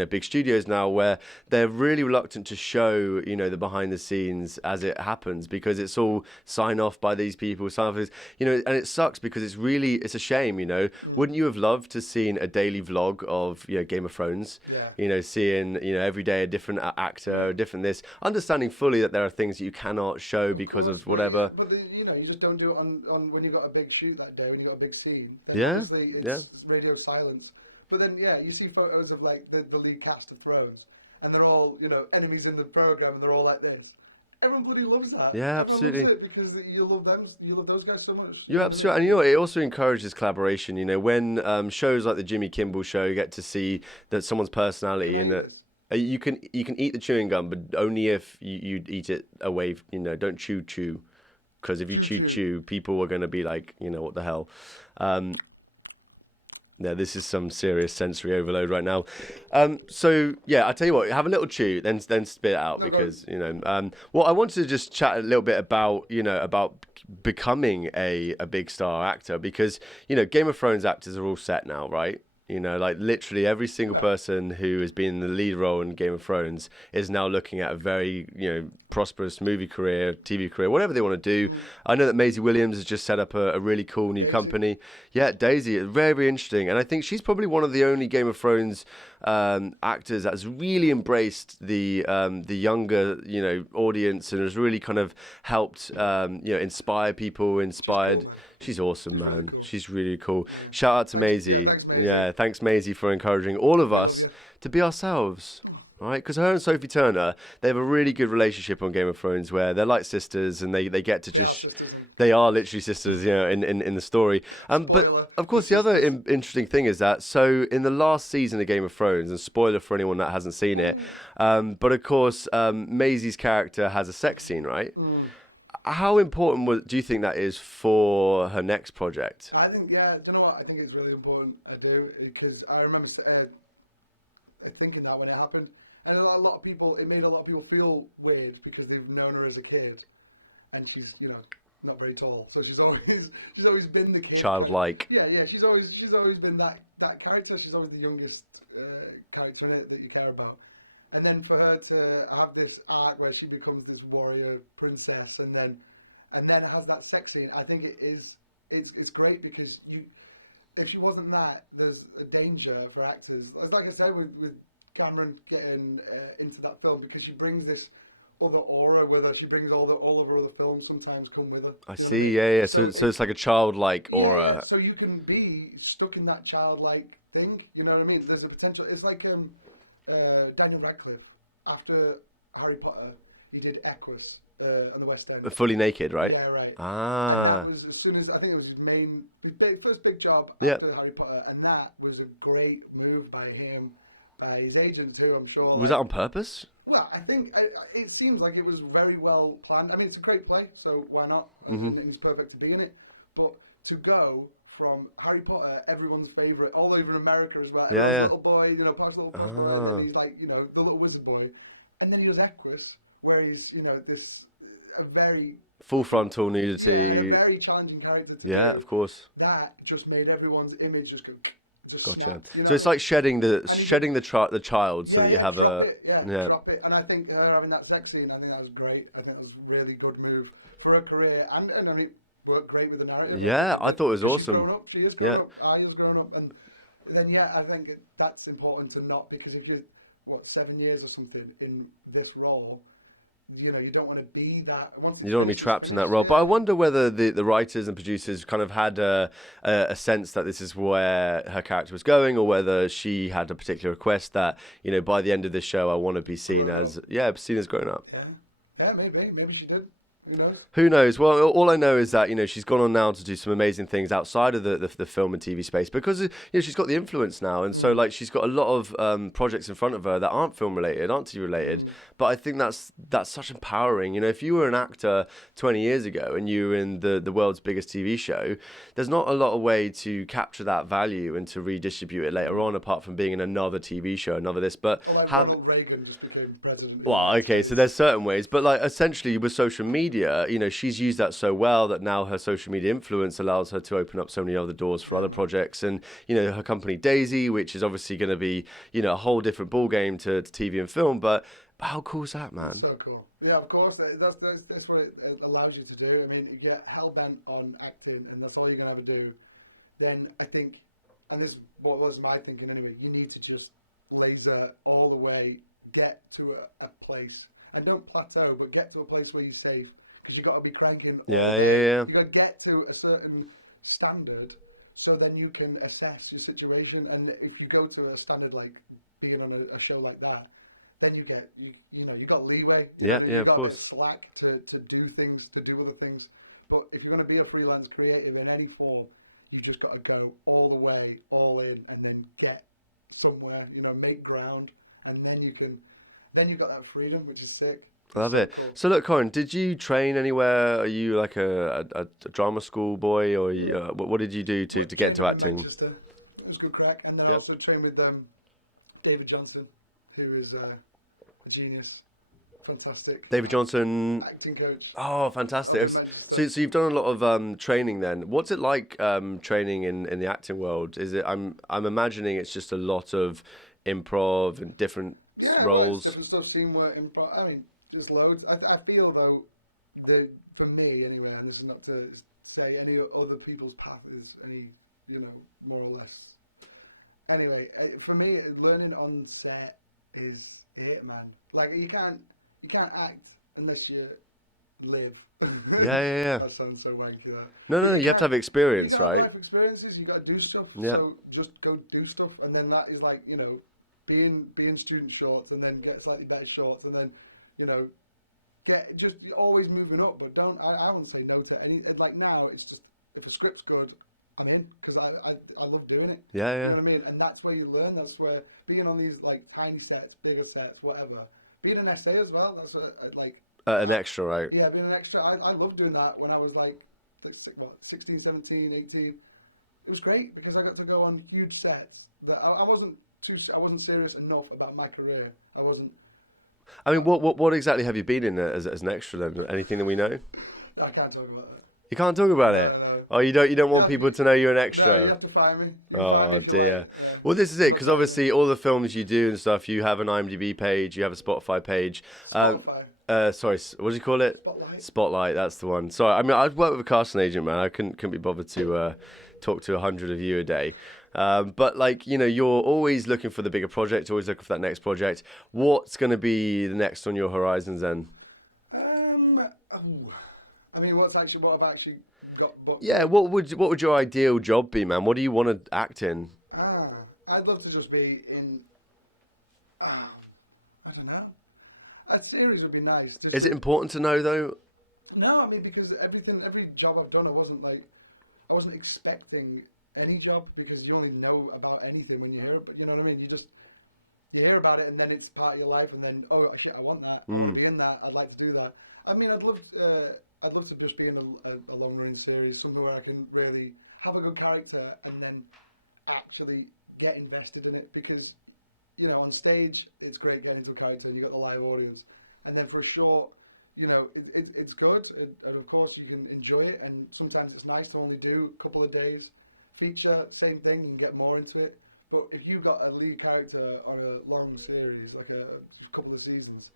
big studios now where they're really reluctant to show, the behind the scenes as it happens because it's all sign off by these people, and it sucks because it's a shame, Wouldn't you have loved to seen a daily vlog of, Game of Thrones? Yeah. Seeing, every day a different actor, different this, understanding fully that there are things that you cannot show because of whatever. But you just don't do it on when you got a big shoot that day, when you got a big scene. Then obviously it's radio silence. But then you see photos of like the lead cast of Thrones, and they're all enemies in the program, and they're all like this. Everyone bloody loves that. Yeah, everyone absolutely. loves it because you love them. You love those guys so much. You know what I mean? And it also encourages collaboration. When shows like the Jimmy Kimmel Show, you get to see that someone's personality. Can I eat this? You can eat the chewing gum, but only if you eat it away. Don't chew, because if you chew, people are going to be like, what the hell. This is some serious sensory overload right now. So I tell you what, have a little chew, then spit it out because Well, I wanted to just chat a little bit about about becoming a big star actor because Game of Thrones actors are all set now, right? Like literally every single person who has been in the lead role in Game of Thrones is now looking at a very, prosperous movie career, TV career, whatever they want to do. I know that Maisie Williams has just set up a really cool new company. Yeah, Daisy, very, very interesting. And I think she's probably one of the only Game of Thrones actors that has really embraced the younger, audience and has really kind of helped, inspire people, inspired. She's cool, man. She's awesome. She's really cool. She's really cool. Yeah. Shout out to Maisie. Yeah, thanks, Maisie. Yeah, thanks, Maisie, for encouraging all of us love you. to be ourselves. Right? Because her and Sophie Turner, they have a really good relationship on Game of Thrones where they're like sisters and they get to They are sisters. They are literally sisters, in the story. Spoiler. But of course, the other interesting thing is that, so in the last season of Game of Thrones, and spoiler for anyone that hasn't seen it, but of course, Maisie's character has a sex scene, right? How important do you think that is for her next project? I think, do you know what? I think it's really important. I do, because I remember thinking that when it happened. And a lot of people, it made a lot of people feel weird because they've known her as a kid. And she's, not very tall. So she's always been the kid. Childlike. Yeah. She's always been that character. She's always the youngest character in it that you care about. And then for her to have this arc where she becomes this warrior princess, and then it has that sex scene, I think it's great because if she wasn't that, there's a danger for actors. Like I said with Cameron getting into that film, because she brings this other aura with her. She brings all of her other films sometimes come with her. I see. What I mean? Yeah. So it's like a childlike aura. Yeah. So you can be stuck in that childlike thing. You know what I mean? There's a potential. It's like Daniel Radcliffe, after Harry Potter, he did Equus on the West End. Fully naked, right? Yeah, right. Ah. And that was as soon as, I think it was his first big job after Harry Potter, and that was a great move by him, by his agent too, I'm sure. Was that on purpose? Well, I think it seems like it was very well planned. I mean, it's a great play, so why not? And he's perfect to be in it. But to go from Harry Potter, everyone's favourite, all over in America as well, everyone's little boy, posh boy, and then he's like, the little wizard boy. And then he does Equus, where he's, a very... Full frontal nudity. Yeah, and a very challenging character to do. Yeah, of course. That just made everyone's image just go... Just snapped, So it's like shedding the child. Yeah, drop it. And I think her having that sex scene, I think that was great. I think that was a really good move for her career, and I mean, it worked great with the narrative. Yeah, I thought it was awesome. She's grown up. She is grown up. Arya's grown up, and then I think that's important to not, because if you're 7 years or something in this role, you don't want to be that. Once it's You don't want to finished, be trapped it's in finished. that role. Yeah. But I wonder whether the writers and producers kind of had a sense that this is where her character was going, or whether she had a particular request that, by the end of this show, I want to be seen seen as grown up. Yeah, maybe she did. Who knows? Who knows? Well, all I know is that she's gone on now to do some amazing things outside of the film and TV space, because she's got the influence now, and so like she's got a lot of projects in front of her that aren't film related, aren't TV related. But I think that's such empowering. If you were an actor 20 years ago and you were in the world's biggest TV show, there's not a lot of way to capture that value and to redistribute it later on, apart from being in another TV show, another this. But or like Ronald Reagan just became president of the United States. So there's certain ways, but like essentially with social media, she's used that so well that now her social media influence allows her to open up so many other doors for other projects. And her company Daisy, which is obviously going to be a whole different ball game to TV and film, but how cool is that, man? It's so cool. Yeah, of course. That's what it allows you to do. I mean, you get hell bent on acting, and that's all you're gonna ever do. Then I think, and this was my thinking anyway, you need to just laser all the way, get to a place, and don't plateau, but get to a place where you're safe, because you got to be cranking all day. Yeah. You got to get to a certain standard, so then you can assess your situation. And if you go to a standard like being on a show like that, then you get you got leeway. You got a bit of slack to do things, to do other things. But if you're going to be a freelance creative in any form, you just got to go all the way, all in, and then get somewhere. Make ground, and then you got that freedom, which is sick. Love so it. Cool. So look, Corin, did you train anywhere? Are you like a drama school boy, or what did you do to get into acting? In Manchester. It was good crack, and then I also trained with David Johnson, who is a genius, fantastic. David Johnson, acting coach. Oh, fantastic! Up in Manchester. So you've done a lot of training then. What's it like training in the acting world? Is it? I'm imagining it's just a lot of improv and different. Yeah, roles. Well, it's different stuff. Scene work, improv. I mean, there's loads. I feel though, for me anyway, and this is not to say any other people's path is any more or less. Anyway, for me, learning on set is it, man. Like you can't act unless you live. Yeah. That sounds so wanky. That. No, you have to have experience. You got to have life experiences. You got to do stuff. Yeah. So just go do stuff, and then that is like being student shorts, and then get slightly better shorts, and then get just always moving up. But I wouldn't say no to any. Like now, it's just if a script's good, I'm in, because I love doing it. Yeah. You know what I mean? And that's where you learn. That's where being on these like tiny sets, bigger sets, whatever. Being an SA as well. That's an extra, right? Yeah, being an extra. I loved doing that when I was like 16, 17, 18. It was great because I got to go on huge sets that I wasn't serious enough about my career. I wasn't. I mean, what exactly have you been in as an extra then? Anything that we know? I can't talk about that. You can't talk about it? No. Oh, you don't want people to know you're an extra? No, you have to find me. You can find me if you like. Yeah. Well, this is it, because obviously all the films you do and stuff, you have an IMDb page, you have a Spotify page. Spotify. Sorry, what do you call it? Spotlight, that's the one. Sorry, I mean, I'd work with a casting agent, man. I couldn't be bothered to talk to 100 of you a day. But like, you're always looking for the bigger project, always looking for that next project. What's going to be the next on your horizons then? I mean, what I've actually got booked. Yeah, what would your ideal job be, man? What do you want to act in? I'd love to just be in. I don't know. A series would be nice. Is it important to know though? No, I mean, because every job I've done, I wasn't expecting any job, because you only know about anything when you hear it. But you know what I mean? You hear about it, and then it's part of your life, and then shit, I want that. I want to be in that. I'd like to do that. I mean, I'd love to just be in a long running series, something where I can really have a good character and then actually get invested in it. Because on stage it's great getting into a character and you got the live audience, and then for a short, it's good, and of course you can enjoy it, and sometimes it's nice to only do a couple of days. Feature, same thing, you can get more into it. But if you got a lead character on a long series, like a couple of seasons,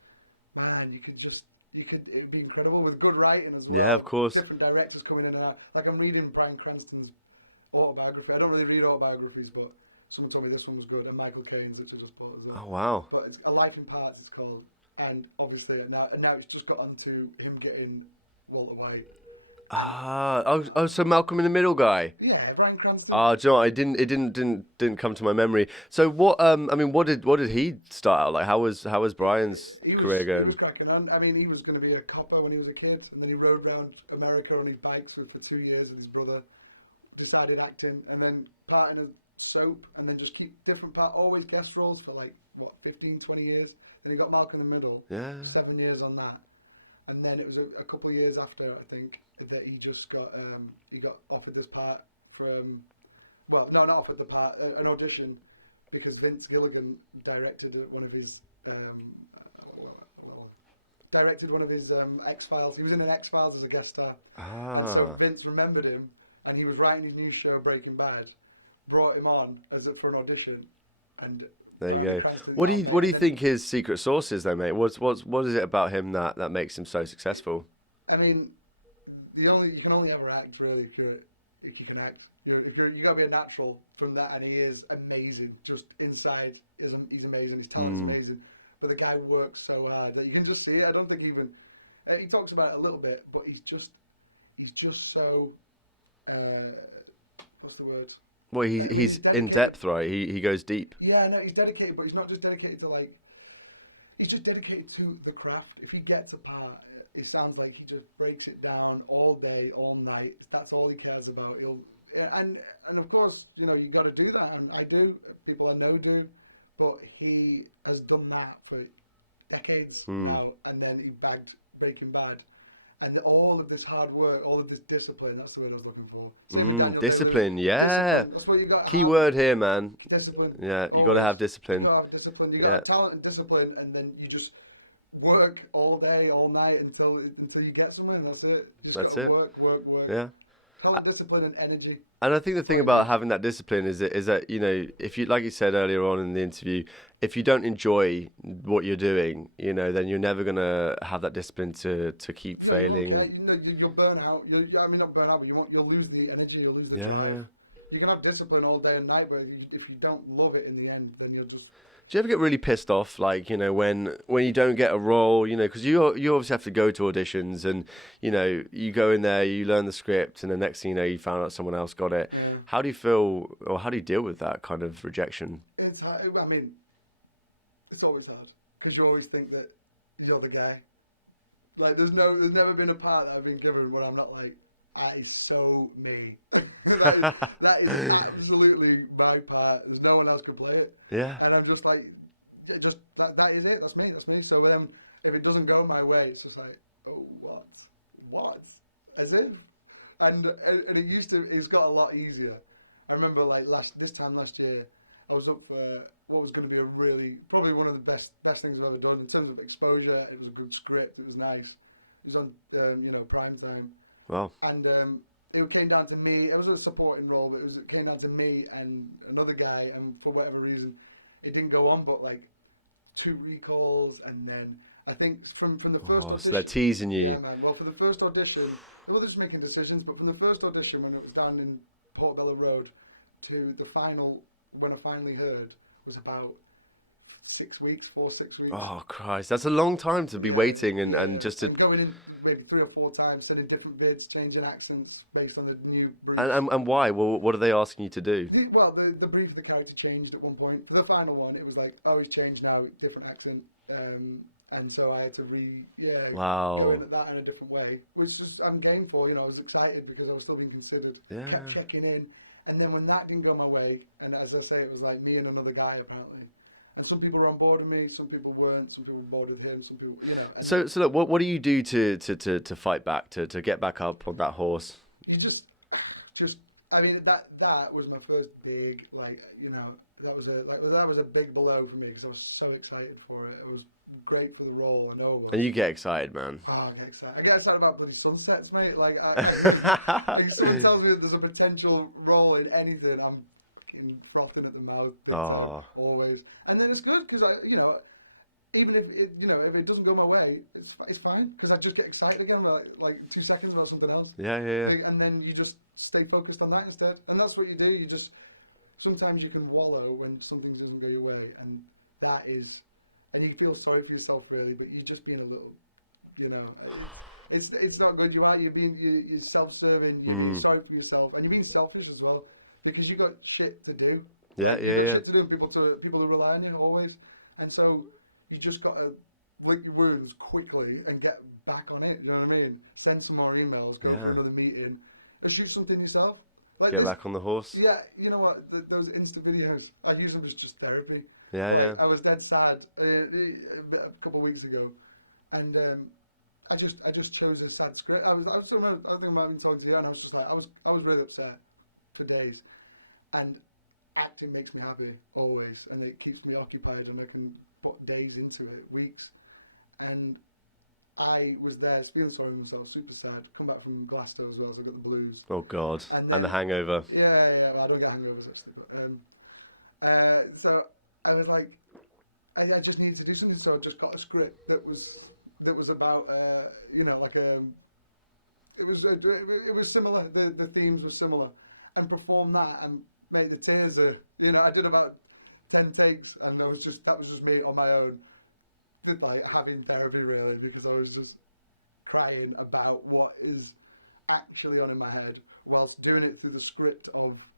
man, it would be incredible, with good writing as well. Yeah, of course. Different directors coming in and out. Like I'm reading Bryan Cranston's autobiography. I don't really read autobiographies, but someone told me this one was good, and Michael Caine's, which I just bought as well. Oh, wow. But it's A Life in Parts, it's called. and obviously now it's just got onto him getting Walter White. So Malcolm in the Middle guy. Yeah, Bryan Cranston. Do you know what? It didn't come to my memory. So what? I mean, what did he start out like? How was Brian's career going? He was cracking on. I mean, he was going to be a copper when he was a kid, and then he rode around America on his bikes for 2 years with his brother. Decided acting, and then part in a soap, and then just keep different always guest roles for like 15, 20 years. Then he got Malcolm in the Middle. Yeah. 7 years on that, and then it was a couple of years after, I think, that he just got he got offered this part from, well, no, not offered the part, an audition, because Vince Gilligan directed one of his X-Files. He was in an X-Files as a guest star, and so Vince remembered him, and he was writing his new show Breaking Bad, brought him on for an audition, and apparently Cranston. What do you think his secret sauce is, though, mate? What is it about him that makes him so successful? I mean, you can only ever act, really, if you can act. You gotta be a natural from that, and he is amazing. Just inside, he's amazing. His talent is amazing, but the guy works so hard that you can just see it. I don't think even he talks about it a little bit, but he's just so. What's the word? Well, he's dedicated. In depth, right? He goes deep. Yeah, no, he's dedicated, but he's not just dedicated to like. He's just dedicated to the craft. If he gets a part, it sounds like he just breaks it down all day, all night. That's all he cares about. And of course, you got to do that, and I do. People I know do, but he has done that for decades now. And then he bagged Breaking Bad, and all of this hard work, all of this discipline. That's the word I was looking for. Same with Daniel Day-Lewis. Discipline, yeah. Discipline. That's what you got. Key word here, man. Discipline. Yeah, you got to have discipline. You got to have discipline. You got to have talent and discipline, and then you just work all day, all night until you get somewhere. That's it. You just got to work. Yeah. Talent, discipline, and energy. And I think the thing about having that discipline is that if you, like you said earlier on in the interview, if you don't enjoy what you're doing, then you're never gonna have that discipline to keep. Yeah, you won't care. You'll burn out. Not burn out, but you'll lose the energy. You'll lose the drive. You can have discipline all day and night, but if you don't love it in the end, then you'll just. Do you ever get really pissed off, like, when you don't get a role, because you obviously have to go to auditions and, you go in there, you learn the script, and the next thing you know, you found out someone else got it. Yeah. How do you feel, or how do you deal with that kind of rejection? It's hard. I mean, it's always hard because you always think that you're the guy. Like, there's never been a part that I've been given where I'm not like, that is so me. that is absolutely my part. There's no one else could play it. Yeah. And I'm just like, that is it. That's me. So then, if it doesn't go my way, it's just like, oh, what? As if. And it's got a lot easier. I remember like this time last year, I was up for what was going to be probably one of the best things I've ever done in terms of exposure. It was a good script. It was nice. It was on prime time. Wow. And it came down to me. It was a supporting role, but it came down to me and another guy. And for whatever reason, it didn't go on. But like 2 recalls, and then I think from the first audition, so they're teasing you. Yeah, man. Well, for the first audition, they were just making decisions. But from the first audition, when it was down in Portobello Road, to the final, when I finally heard, was about 6 weeks. Oh Christ, that's a long time to be waiting and just and going in maybe 3 or 4 times, sending different vids, changing accents based on the new brief. And why? Well, what are they asking you to do? The brief of the character changed at one point. For the final one, it was like, oh, he's changed now, different accent. And so I had to go in at that in a different way, which is I'm game for. I was excited because I was still being considered. Yeah. Kept checking in, and then when that didn't go my way, and as I say, it was like me and another guy apparently. And some people were on board with me, some people weren't, some people were bored with him, some people, And so look, what do you do to fight back, to get back up on that horse? You just, I mean, that was my first big, that was a big blow for me because I was so excited for it. It was great for the role, I know it was. And you get excited, man. Oh, I get excited. I get excited about bloody sunsets, mate. Like, if someone tells me that there's a potential role in anything, I'm frothing at the mouth big time, always. And then it's good because even if it doesn't go my way, it's fine because I just get excited again like 2 seconds about something else. Yeah. And then you just stay focused on that instead, and that's what you do. You just sometimes you can wallow when something doesn't go your way, and that is and you feel sorry for yourself really, but you're just being a little, it's not good. You're self-serving. You're being sorry for yourself, and you're being selfish as well because you got shit to do. You got shit to do, and people who rely on you always, and so you just got to lick your wounds quickly and get back on it. You know what I mean? Send some more emails, go for another meeting, or shoot something yourself. Like Get back on the horse. Yeah, you know what? Those Insta videos, I use them as just therapy. Yeah, I was dead sad a couple of weeks ago, and I just chose a sad script. I think I might have been talking to you, and I was just like, I was really upset for days, and acting makes me happy always, and it keeps me occupied, and I can put days into it, weeks, and I was there feeling sorry for myself, super sad. Come back from Glasgow as well, so I got the blues. Oh God! And then the hangover. Yeah. Well, I don't get hangovers actually, but so I was like, I just needed to do something, so I just got a script that was about it was similar. The themes were similar, and performed that, and made the tears. I did about 10 takes, and that was just me on my own. Like having therapy really, because I was just crying about what is actually on in my head whilst doing it through the script of,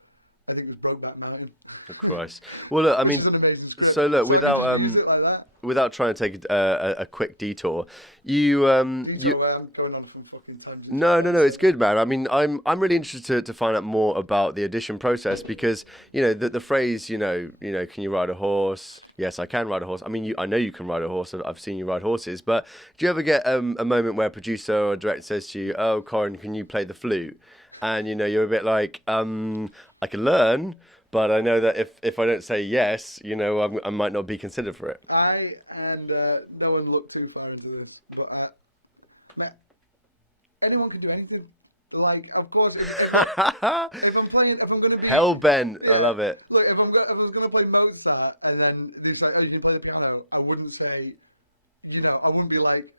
I think it was Brokeback Mountain. Of course. Well, look, which is an amazing script. So look, I can just use it like that. Without trying to take a quick detour, where I'm going on some fucking tangent. No, it's good, man. I mean, I'm really interested to find out more about the audition process because the phrase can you ride a horse? Yes, I can ride a horse. I mean, I know you can ride a horse. I've seen you ride horses. But do you ever get a moment where a producer or a director says to you, "Oh, Corin, can you play the flute?" And you're a bit like, I can learn, but I know that if I don't say yes, I might not be considered for it. No one looked too far into this, but anyone can do anything. Like, of course, if I'm going to be hell bent, I love it. Look, if I was going to play Mozart, and then they say, "Oh, you can play the piano," I wouldn't say, I wouldn't be like.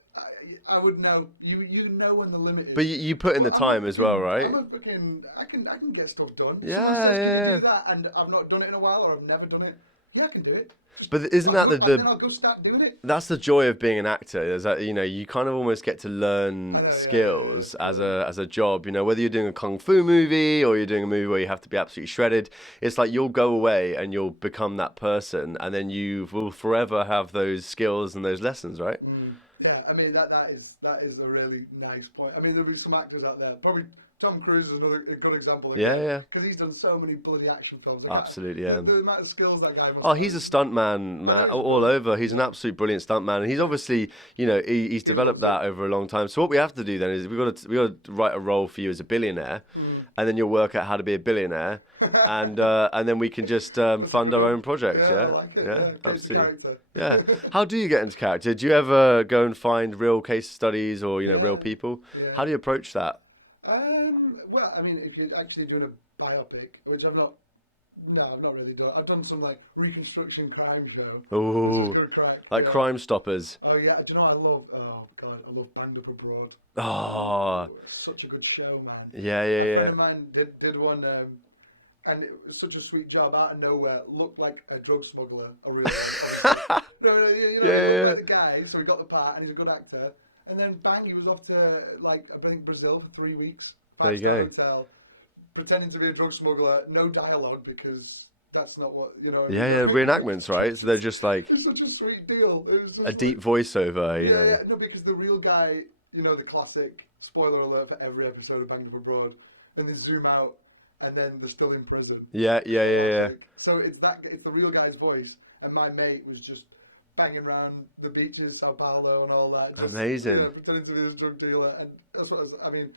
I would know. You know when the limit is. But you put in the time as well, right? I can get stuff done. Yeah, Someone says, "Can you do that?" and I've not done it in a while, or I've never done it. Yeah, I can do it. But isn't and then I'll go start doing it. That's the joy of being an actor. Is that you kind of almost get to learn skills as a job. Whether you're doing a kung fu movie or you're doing a movie where you have to be absolutely shredded, it's like you'll go away and you'll become that person, and then you will forever have those skills and those lessons, right? Yeah, I mean that is a really nice point. I mean, there'll be some actors out there. Probably Tom Cruise is a good example again, because he's done so many bloody action films. Absolutely, yeah. The amount of skills that guy must have. Oh, he's a stuntman all over. He's an absolute brilliant stuntman, and he's obviously, he's developed that over a long time. So what we have to do then is we got to write a role for you as a billionaire, and then you'll work out how to be a billionaire, and then we can just fund our own projects. Yeah, I like it. Yeah, get into character. Yeah. How do you get into character? Do you ever go and find real case studies or real people? Yeah. How do you approach that? Well, I mean, if you're actually doing a biopic, which I've not really done. I've done some like reconstruction crime show, which is good crack. Like Crime Stoppers. Oh yeah, do you know what I love? Oh God, I love Banged Up Abroad. Oh, such a good show, man. Yeah. A friend of mine did one, and it was such a sweet job out of nowhere. Looked like a drug smuggler, a real one, obviously. No, he looked like the guy, so he got the part, and he's a good actor. And then bang, he was off to I think Brazil for 3 weeks, 5-star hotel, pretending to be a drug smuggler, no dialogue because that's not what I mean. Yeah, reenactments, right? So they're just like it's such a sweet deal. It was just a deep voiceover. Yeah. No, because the real guy, the classic spoiler alert for every episode of Banged Up Abroad, and they zoom out. And then they're still in prison. Yeah. So it's the real guy's voice, and my mate was just banging around the beaches, Sao Paulo, and all that. Just amazing. Yeah, pretending to be this drug dealer, and that's what I mean.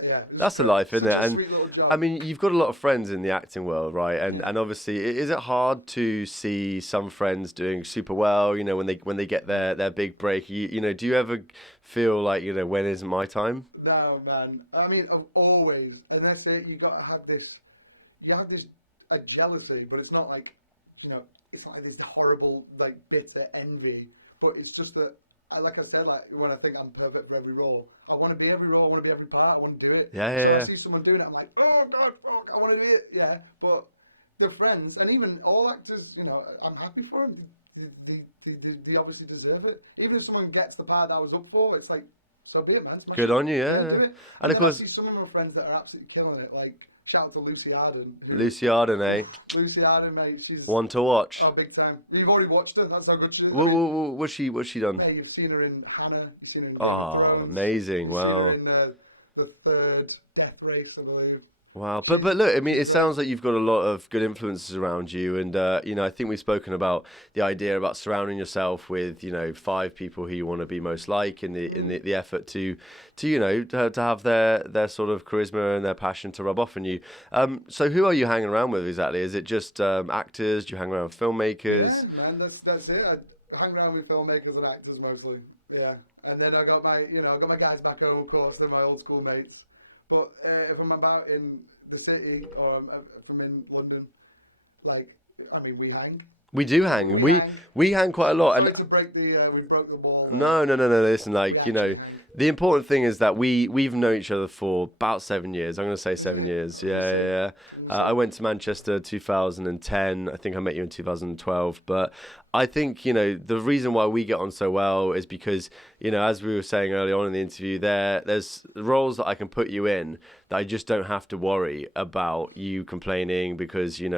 Yeah, that's the life, isn't it? Such a sweet little job. I mean, you've got a lot of friends in the acting world, right? And obviously, is it hard to see some friends doing super well? When they get their big break. Do you ever feel like when is my time? No, man. I mean, I've always, and that's it. You got to have this. You have a jealousy, but it's not like it's not like this horrible bitter envy. But it's just that. Like I said, when I think I'm perfect for every role, I want to be every role. I want to be every part. I want to do it. So I see someone doing it, I'm like, oh God, fuck, I want to do it. Yeah, but the friends and even all actors, I'm happy for them. they obviously deserve it. Even if someone gets the part that I was up for, it's like, so be it, man. Smash Good it. on you, yeah. Do it. And then I course, see some of my friends that are absolutely killing it. Like, shout out to Lucy Arden. Lucy Arden, eh? Lucy Arden, mate. She's one to watch. Oh, big time. You've already watched her. That's how good she is. I mean, what's she done? mate, you've seen her in Hannah. You've seen her in Game of Thrones. Amazing. You've seen her in the third Death Race, I believe. Wow, but look, I mean, it great. sounds like you've got a lot of good influences around you, and I think we've spoken about the idea about surrounding yourself with 5 people who you want to be most like in the effort to have their sort of charisma and their passion to rub off on you. So who are you hanging around with exactly? Is it just actors? Do you hang around with filmmakers? Yeah, man, that's it. I hang around with filmmakers and actors mostly. Yeah, and then I got my guys back home, of course. They're my old school mates. But if I'm about in the city or if I'm in London, we hang. We do hang. We hang. We hang quite a lot. Sorry to break we broke the wall there. No. Listen, we actually hang. The important thing is that we've known each other for about 7 years. I'm going to say 7 years. Yeah. I went to Manchester 2010. I think I met you in 2012. But I think, the reason why we get on so well is because, as we were saying early on in the interview, there's roles that I can put you in that I just don't have to worry about you complaining because, you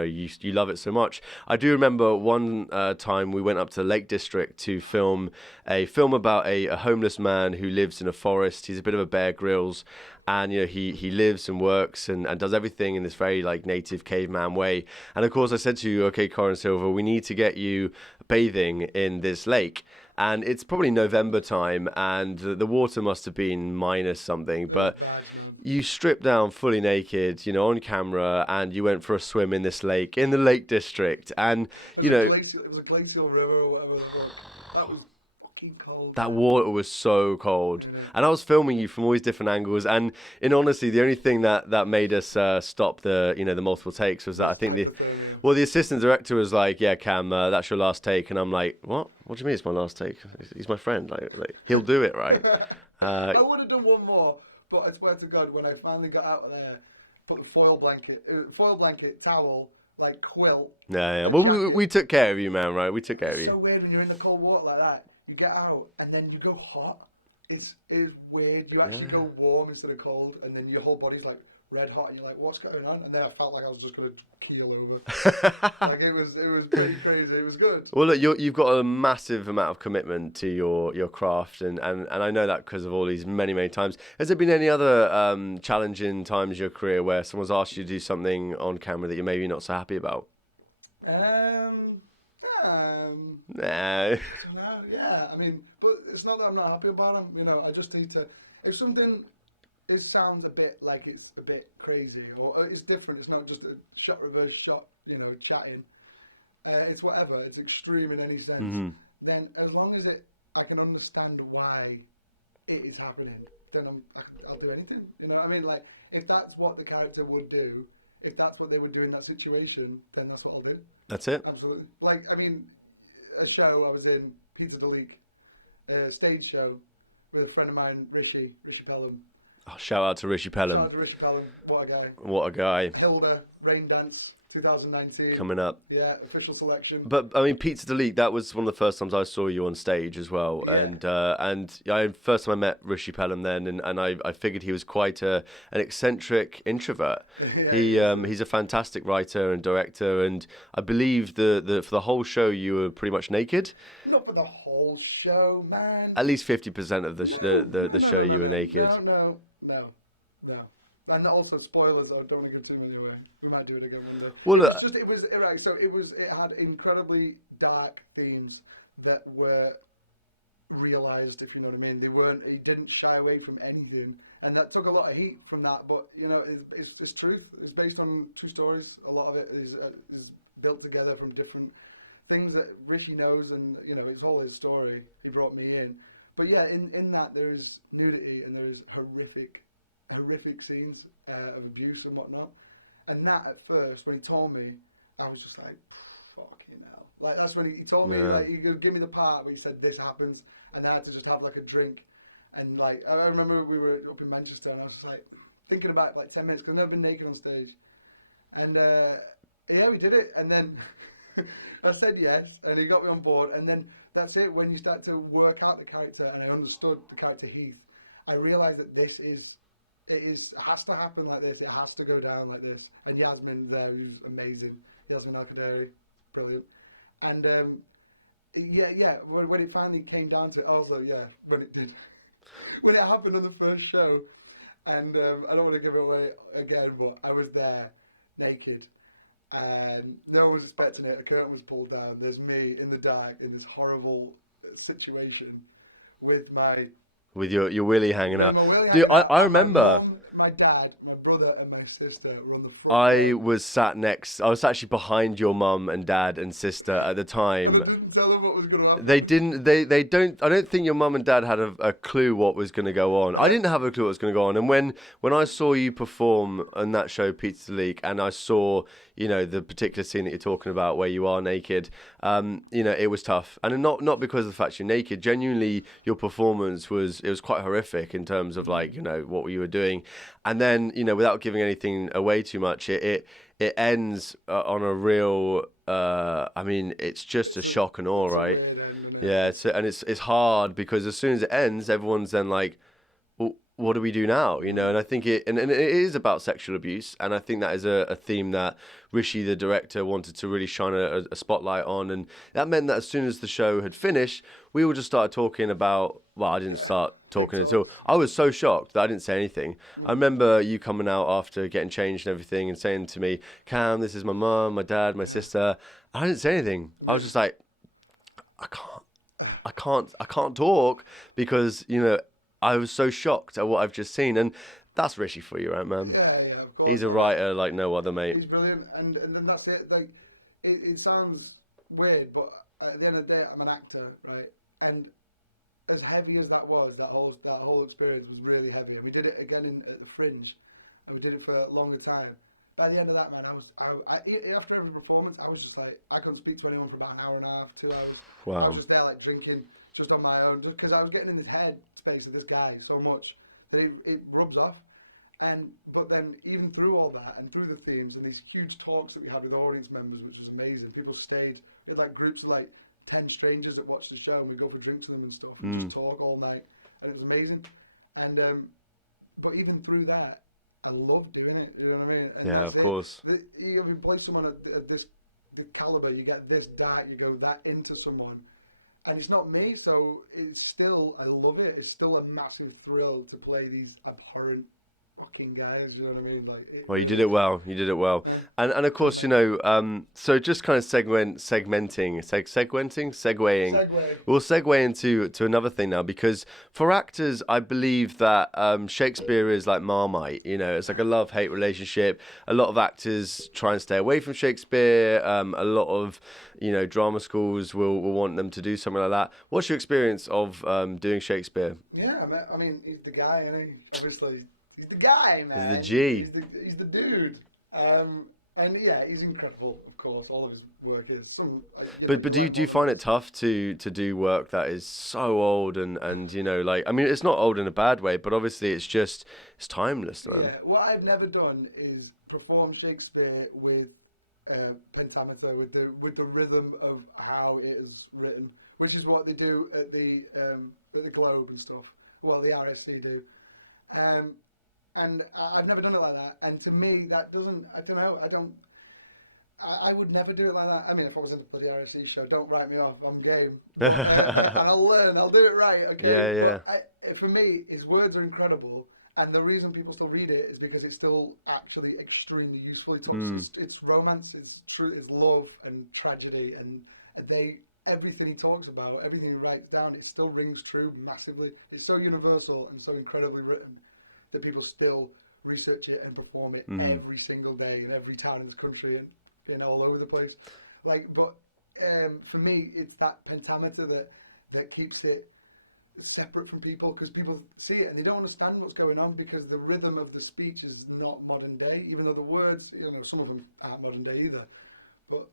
love it so much. I do remember one time we went up to the Lake District to film a film about a homeless man who lives in a forest. He's a bit of a Bear Grylls. And he lives and works and does everything in this very native caveman way. And of course I said to you, okay, Corin Silva, we need to get you bathing in this lake. And it's probably November time, and the water must have been minus something. It but was bad, man. You stripped down fully naked, on camera, and you went for a swim in this lake in the Lake District. And it was a glacial river or whatever the fuck. That was fucking cold. That water was so cold. And I was filming you from all these different angles, and in honesty, the only thing that made us stop the the multiple takes was that I think hypothermia. The assistant director was like, yeah, Cam, that's your last take. And I'm like, what do you mean it's my last take? He's my friend, like he'll do it, right? I would have done one more, but I swear to God, when I finally got out of there, put the foil blanket, towel, quilt. Yeah. Well, we took care of you, man, right? We took care of you. It's so weird when you're in the cold water like that. You get out and then you go hot. It is weird. You actually go warm instead of cold, and then your whole body's red hot, and you're like, "What's going on?" And then I felt like I was just gonna keel over. It was pretty crazy. It was good. Well, look, you've got a massive amount of commitment to your craft, and I know that because of all these many times. Has there been any other challenging times in your career where someone's asked you to do something on camera that you're maybe not so happy about? I don't know. Yeah, I mean, but it's not that I'm not happy about them. I just need to. If something sounds a bit like it's a bit crazy or it's different, it's not just a shot reverse shot. Chatting. It's whatever. It's extreme in any sense. Mm-hmm. Then as long as I can understand why it is happening, then I'll do anything. I mean, if that's what the character would do, if that's what they would do in that situation, then that's what I'll do. That's it. Absolutely. A show I was in, Peter DeLeek, a stage show with a friend of mine, Rishi Pelham. Oh, shout out to Rishi Pelham. Shout out to Rishi Pelham. What a guy. What a guy. Rain Dance, 2019. Coming up. Yeah, official selection. But, I mean, Peter DeLeek, that was one of the first times I saw you on stage as well. Yeah. And first time I met Rishi Pelham then, and I figured he was quite an eccentric introvert. Yeah, he's a fantastic writer and director, and I believe for the whole show you were pretty much naked. Not for the whole show, man. At least 50% of the show you were naked. No. And also spoilers. I don't want to give too many away. We might do it again one day. Well, it had incredibly dark themes that were realized, if you know what I mean. He didn't shy away from anything, and that took a lot of heat from that. But it's truth. It's based on true stories. A lot of it is built together from different things that Rishi knows, and it's all his story. He brought me in. But yeah, in that there is nudity and there is horrific scenes of abuse and whatnot. And that at first, when he told me, I was just like, fucking hell. That's when he told me, he could give me the part where he said this happens, and I had to just have a drink. And I remember we were up in Manchester, and I was just thinking about it for 10 minutes because I've never been naked on stage. And yeah, we did it. And then I said yes, and he got me on board. And then that's it. When you start to work out the character, and I understood the character Heath, I realised that it has to happen like this. It has to go down like this. And Yasmin there, who's amazing. Yasmin Al-Qaderi, brilliant. And when it finally came down to it, also, when it did, when it happened on the first show, and I don't want to give it away again, but I was there naked. And no one was expecting it. A curtain was pulled down. There's me in the dark in this horrible situation with my... With your willy hanging out. With my willy hanging out. I remember. My mum, my dad, my brother, and my sister were on the front I row. was actually behind your mum and dad and sister at the time. And I didn't tell them what was going to happen. They don't, I don't think your mum and dad had a clue what was going to go on. I didn't have a clue what was going to go on. And when I saw you perform on that show, Pizza League, and I saw, the particular scene that you're talking about where you are naked, it was tough. And not because of the fact you're naked. Genuinely, your performance was quite horrific in terms of what you were doing. And then, without giving anything away too much, it ends on a real, it's just a shock and awe, right? It's a weird end, isn't it? Yeah, it's hard because as soon as it ends, everyone's then like, well, what do we do now? And I think it is about sexual abuse, and I think that is a theme that Rishi, the director, wanted to really shine a spotlight on, and that meant that as soon as the show had finished, we all just started talking about. Well, I didn't start talking until I was so shocked that I didn't say anything. I remember you coming out after getting changed and everything and saying to me, "Cam, this is my mum, my dad, my sister." I didn't say anything. I was just like, I can't talk because I was so shocked at what I've just seen, and that's Rishi for you, right, man? Yeah, of course. He's a writer like no other, mate. He's brilliant, and then that's it. Like, it sounds weird, but at the end of the day, I'm an actor, right? And as heavy as that was, that whole experience was really heavy, and we did it again at the Fringe, and we did it for a longer time. By the end of that, man, after every performance, I was just like, I couldn't speak to anyone for about an hour and a half, 2 hours. Wow. I was just there, like, drinking, just on my own, just because I was getting in this head space of this guy so much that it rubs off. But then even through all that and through the themes and these huge talks that we had with audience members, which was amazing, people stayed. We had like groups of like 10 strangers that watched the show, and we'd go for drinks with them and stuff and just talk all night, and it was amazing. And but even through that, I loved doing it. You know what I mean? And that's it. Course. You play someone at this the caliber, you get this dark, you go that into someone, and it's not me, so it's still, I love it. It's still a massive thrill to play these abhorrent fucking guys. You know what I mean? Like, well, you did it well. You did it well. And of course, so just kind of segueing. We'll segue into another thing now, because for actors, I believe that Shakespeare is like Marmite. It's like a love-hate relationship. A lot of actors try and stay away from Shakespeare. A lot of drama schools will want them to do something like that. What's your experience of doing Shakespeare? Yeah, I mean, he's the guy, and he obviously. He's the guy, man. He's the G. He's the dude. And yeah, he's incredible. Of course, all of his work is some. But do you find it tough to do work that is so old and it's not old in a bad way, but obviously it's timeless. Though. Yeah, what I've never done is perform Shakespeare with pentameter, with the rhythm of how it is written, which is what they do at the Globe and stuff. Well, the RSC do. And I've never done it like that. And to me, that doesn't, I don't know, I would never do it like that. I mean, if I was in a bloody RSC show, don't write me off, I'm game. But, and I'll do it right, okay? Yeah. But for me, his words are incredible. And the reason people still read it is because it's still actually extremely useful. He talks, it's romance, it's love and tragedy. And everything he talks about, everything he writes down, it still rings true massively. It's so universal and so incredibly written that people still research it and perform it every single day in every town in this country and all over the place. But for me, it's that pentameter that keeps it separate from people, because people see it and they don't understand what's going on because the rhythm of the speech is not modern day, even though the words, some of them aren't modern day either. But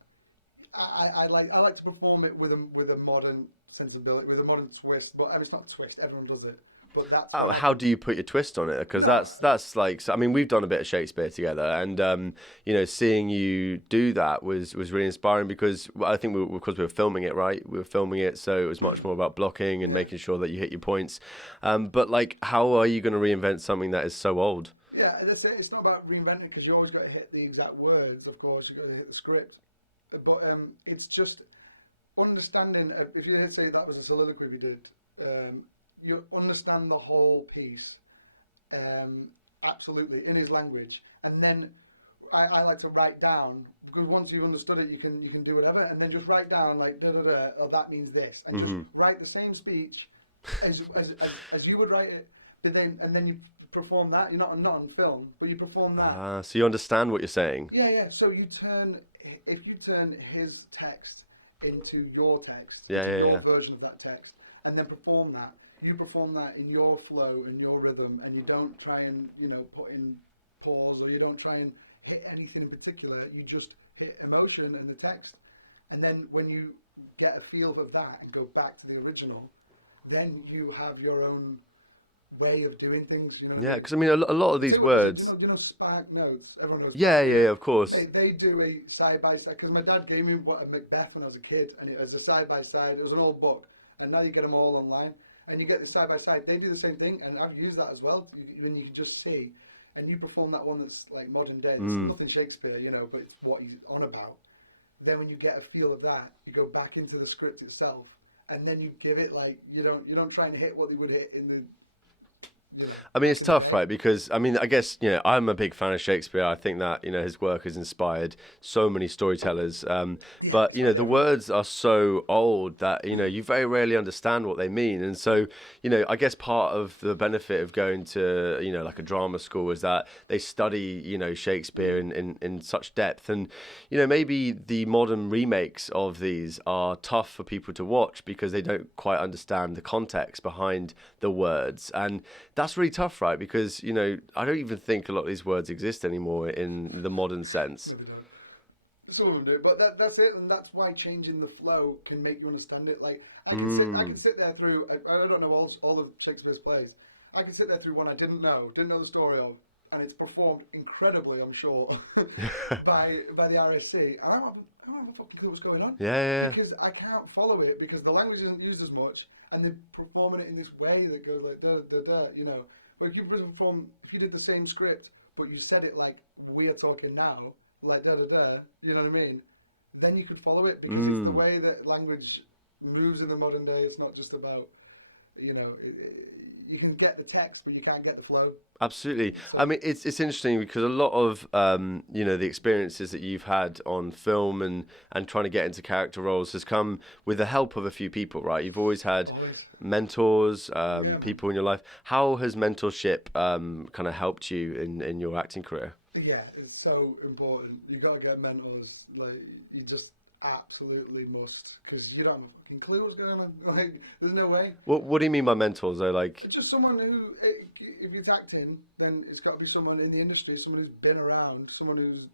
I like to perform it with a modern sensibility, with a modern twist. But I mean, it's not a twist. Everyone does it. But that's when how do you put your twist on it? Because No, that's like, I mean, we've done a bit of Shakespeare together, and you know, seeing you do that was really inspiring because I think because we were filming it, right? We were filming it, so it was much more about blocking and making sure that you hit your points. But like, how are you going to reinvent something that is so old? Yeah, that's it. It's not about reinventing it because you always got to hit the exact words. Of course, you got to hit the script, but it's just understanding. If you say that was a soliloquy we did, you understand the whole piece, absolutely in his language, and then I like to write down because once you've understood it, you can do whatever, and then just write down like da da da. Oh, that means this, and just write the same speech as you would write it. But then you perform that. You're not on film, but you perform that. So you understand what you're saying. Yeah. So if you turn his text into your text, into your version of that text, and then perform that. You perform that in your flow and your rhythm, and you don't try and put in pause or you don't try and hit anything in particular. You just hit emotion and the text, and then when you get a feel of that and go back to the original, then you have your own way of doing things, you know what I mean? Because I mean, a lot of these words. Do you know Spark Notes? Everyone knows. Yeah, of course. Mate, they do a side by side because my dad gave me a Macbeth when I was a kid, and it was a side by side. It was an old book, and now you get them all online, and you get the side by side. They do the same thing, and I've used that as well. When you can just see, and you perform that one that's like modern day. It's nothing Shakespeare, but it's what he's on about. Then when you get a feel of that, you go back into the script itself, and then you give it like you don't try and hit what they would hit in the. I mean, it's tough, right? Because, I mean, I guess, I'm a big fan of Shakespeare. I think that, his work has inspired so many storytellers. But, the words are so old that, you very rarely understand what they mean. And so, I guess part of the benefit of going to, like a drama school is that they study, Shakespeare in such depth. And, maybe the modern remakes of these are tough for people to watch because they don't quite understand the context behind the words. And that's really tough, right? Because, I don't even think a lot of these words exist anymore in the modern sense. No, they don't. Some of them do, but that's it, and that's why changing the flow can make you understand it. Like I can sit there through. I don't know all of Shakespeare's plays. I can sit there through one I didn't know the story of, and it's performed incredibly, I'm sure, by the RSC, and I don't have a fucking clue what's going on. Yeah. Because I can't follow it because the language isn't used as much, and they're performing it in this way that goes like da da da. But if you did the same script but you said it like we're talking now, like da da da, you know what I mean? Then you could follow it because it's the way that language moves in the modern day. It's not just about, you can get the text but you can't get the flow. Absolutely. So, I mean, it's interesting because a lot of, the experiences that you've had on film and trying to get into character roles has come with the help of a few people, right? You've always had mentors, people in your life. How has mentorship kind of helped you in your acting career? Yeah, it's so important. You got to get mentors. Like, you just absolutely must, because you don't have a fucking clue what's going on. Like, there's no way. What do you mean by mentors though? Like, just someone who, if it's acting, then it's got to be someone in the industry, someone who's been around, someone who's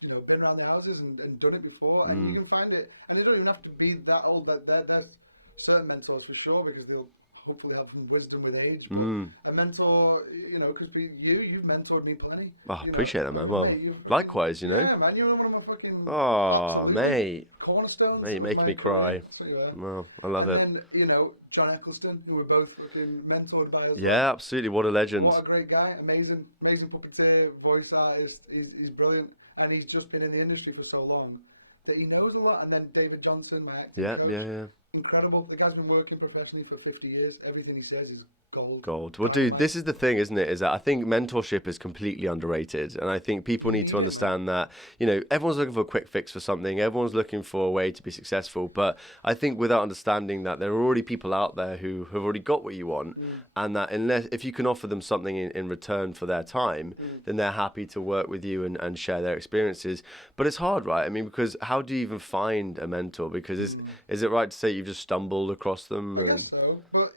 been around the houses and done it before. And you can find it, and they don't even have to be that old. That there's certain mentors for sure, because they'll hopefully have some wisdom with age, but a mentor, because you've mentored me plenty. Oh, I appreciate that, man. I mean, well, mate, likewise, Yeah, man, you're one of my fucking absolutely cornerstones of my career. Cry. That's what you are. Well, I love and then, John Eccleston, who we're both fucking mentored by as well. Yeah, absolutely. What a legend. What a great guy. Amazing puppeteer, voice artist. He's brilliant. And he's just been in the industry for so long that he knows a lot. And then David Johnson, my acting coach. Yeah. Incredible. The guy's been working professionally for 50 years. Everything he says is gold. Well, dude, this is the thing, isn't it? Is that I think mentorship is completely underrated, and I think people need to understand that. Everyone's looking for a quick fix for something. Everyone's looking for a way to be successful, but I think without understanding that there are already people out there who have already got what you want, and that if you can offer them something in return for their time, then they're happy to work with you and share their experiences. But it's hard, right? I mean, because how do you even find a mentor? Because is it right to say you've just stumbled across them? I guess so, but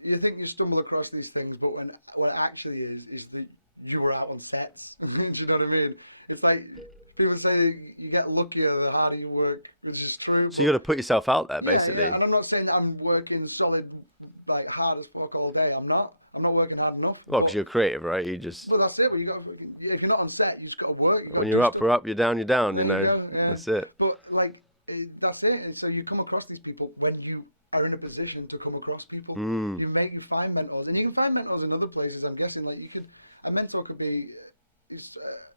you think you stumble across these things, but what it actually is that you were out on sets. Do you know what I mean? It's like people say that you get luckier the harder you work, which is true. So you got to put yourself out there, basically. Yeah. And I'm not saying that I'm working solid, like hard as fuck all day. I'm not working hard enough. Well, because you're creative, right? You just. Well, that's it. Well, you got if you're not on set, you just got to work. You got to do stuff. When you're up, you're down, you're down. There you go. Yeah. That's it. But like, that's it. And so you come across these people when you are in a position to come across people. You find mentors, and you can find mentors in other places. I'm guessing like a mentor could be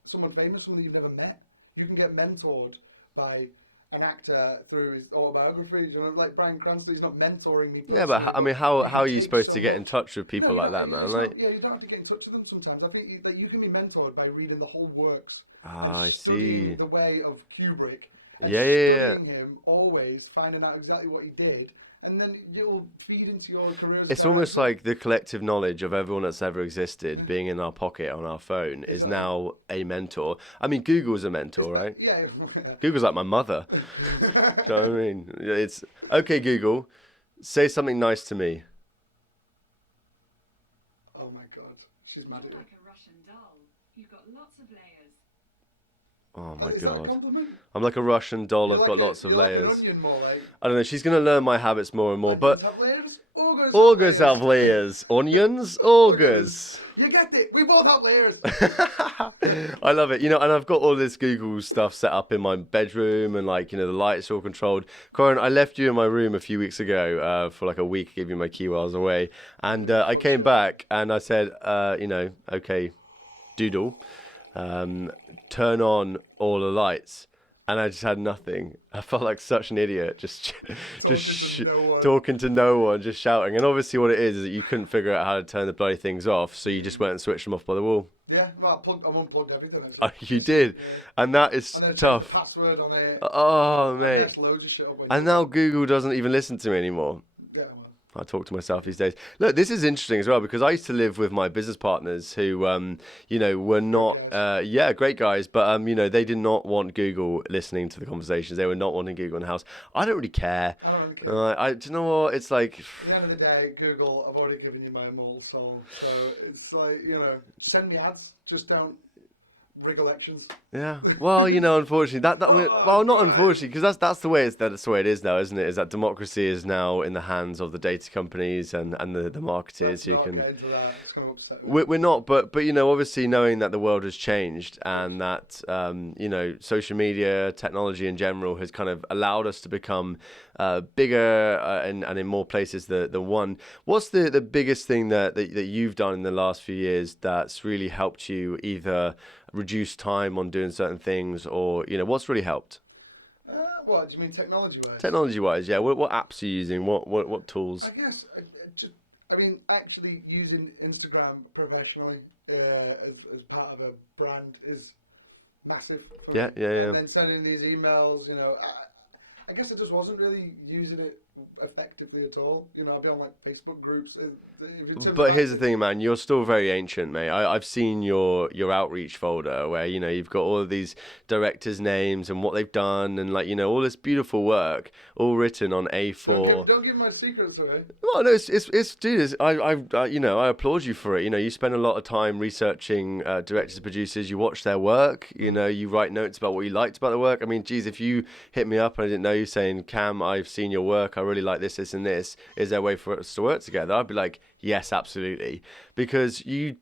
someone famous, someone that you've never met. You can get mentored by an actor through his autobiography. You know, like Bryan Cranston, he's not mentoring me personally. Yeah, but I mean, how are you supposed to get in touch with people like that? You don't have to get in touch with them sometimes. I think that you can be mentored by reading the whole works and studying the way of Kubrick and studying him always, finding out exactly what he did, and then it'll feed into your career as a director. It's almost like the collective knowledge of everyone that's ever existed being in our pocket on our phone is now a mentor. I mean, Google's a mentor, right? Yeah. Google's like my mother. Do you know what I mean? It's, okay, Google, say something nice to me. Oh my God, she's mad at you. Like a Russian doll. You've got lots of layers. Oh my is God. that a compliment? I'm like a Russian doll. You're like an onion, more like. I don't know. She's gonna learn my habits more and more. Onions have layers. Ogres have layers. Onions, ogres. You get it. We both have layers. I love it. You know, and I've got all this Google stuff set up in my bedroom, and like, you know, the lights are all controlled. Corin, I left you in my room a few weeks ago for like a week, gave you my key while I was away, and I came back and I said, you know, okay, Doodle. Turn on all the lights, and I just had nothing. I felt like such an idiot, just talking to no one, just shouting. And obviously, what it is that you couldn't figure out how to turn the bloody things off, so you just went and switched them off by the wall. Yeah, well, I unplugged everything actually. Oh, you did, yeah. And that is and then tough. changed the password on it. Oh man, I messed loads of shit up when. And now Google doesn't even listen to me anymore. Yeah, well. I talk to myself these days. Look, this is interesting as well because I used to live with my business partners who, you know, were not, great guys, but you know, they did not want Google listening to the conversations. They were not wanting Google in the house. I don't really care. I don't really care. Do you know what? It's like at the end of the day, Google, I've already given you my immortal soul, so it's like, you know, send me ads, just don't recollections. Yeah. Well, you know, unfortunately, unfortunately, because that's the way that's the way it is now, isn't it? Is that democracy is now in the hands of the data companies and the marketers. Let's not get into that. It's going to upset me. We're not, but you know, obviously knowing that the world has changed and that you know, social media, technology in general has kind of allowed us to become bigger and in more places than one. What's the biggest thing that you've done in the last few years that's really helped you either reduce time on doing certain things, or you know, what's really helped? What do you mean, technology-wise? Technology-wise, yeah. What apps are you using? What tools? I guess actually using Instagram professionally as part of a brand is massive for me. Yeah. And then sending these emails, you know, I guess I just wasn't really using it effectively at all. You know, I'd be on like Facebook groups. But here's the thing, man. You're still very ancient, mate. I've seen your outreach folder where, you know, you've got all of these directors' names and what they've done, and like, you know, all this beautiful work, all written on A4. Don't give my secrets away. Well, no, it's dude. You know, I applaud you for it. You know, you spend a lot of time researching directors, producers. You watch their work. You know, you write notes about what you liked about the work. I mean, geez, if you hit me up and I didn't know you, saying, Cam, I've seen your work. I really like this, and this. Is there a way for us to work together? I'd be like, yes, absolutely. Because you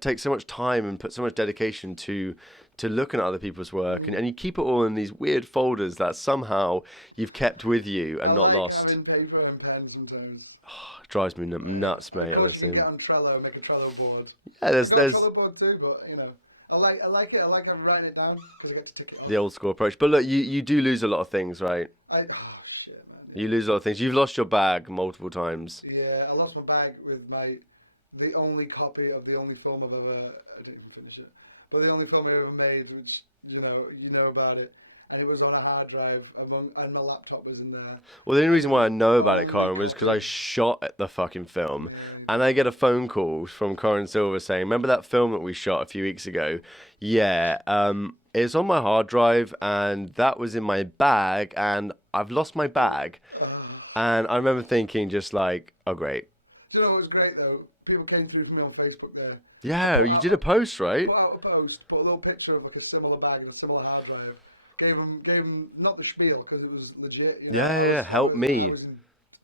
take so much time and put so much dedication to looking at other people's work, and you keep it all in these weird folders that somehow you've kept with you. And I like lost. having paper and pen sometimes. It drives me nuts, mate. Of course, you can get on Trello, make a Trello board. Yeah, I got a Trello board too, but you know. I like it. I like having writing it down because I get to tick it off. The old school approach. But look, you do lose a lot of things, right? Oh shit, man. Yeah. You lose a lot of things. You've lost your bag multiple times. Yeah, I lost my bag with the only copy of the only film I've ever. I didn't even finish it, but the only film I ever made, which you know about it. And it was on a hard drive and my laptop was in there. Well, the only reason why I know about it, Corin, was because I shot at the fucking film. Yeah, and I get a phone call from Corin Silva saying, remember that film that we shot a few weeks ago? Yeah, it's on my hard drive and that was in my bag and I've lost my bag. And I remember thinking just like, oh, great. Do you know what was great though? People came through for me on Facebook there. Yeah, you did a post, right? Put out a post, put a little picture of like a similar bag and a similar hard drive. Gave them not the spiel because it was legit. You know, help me. I was in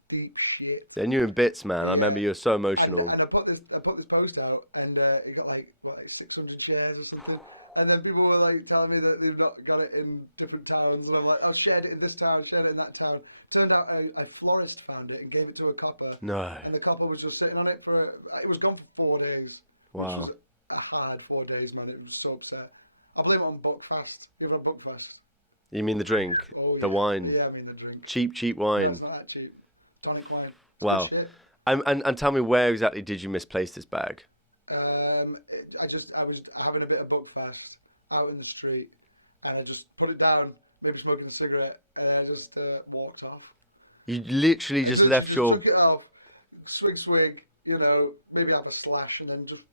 deep shit. And you're in bits, man. I remember you were so emotional. And I put this post out, and it got like 600 shares or something. And then people were like telling me that they've not got it in different towns, and I'm like, I shared it in this town, shared it in that town. Turned out a florist found it and gave it to a copper. No. And the copper was just sitting on it it was gone for 4 days, which Wow. was a hard 4 days, man. It was so upset. I blame it on Buckfast. You ever had Buckfast? You mean the drink? Oh yeah. The wine? Yeah, I mean the drink. Cheap wine. No, it's not that cheap. Tonic wine. It's Wow. good shit. And tell me, where exactly did you misplace this bag? I was having a bit of Buckfast out in the street, and I just put it down, maybe smoking a cigarette, and I just walked off. You literally I just literally left just your... took it off, swig, you know, maybe have a slash, and then just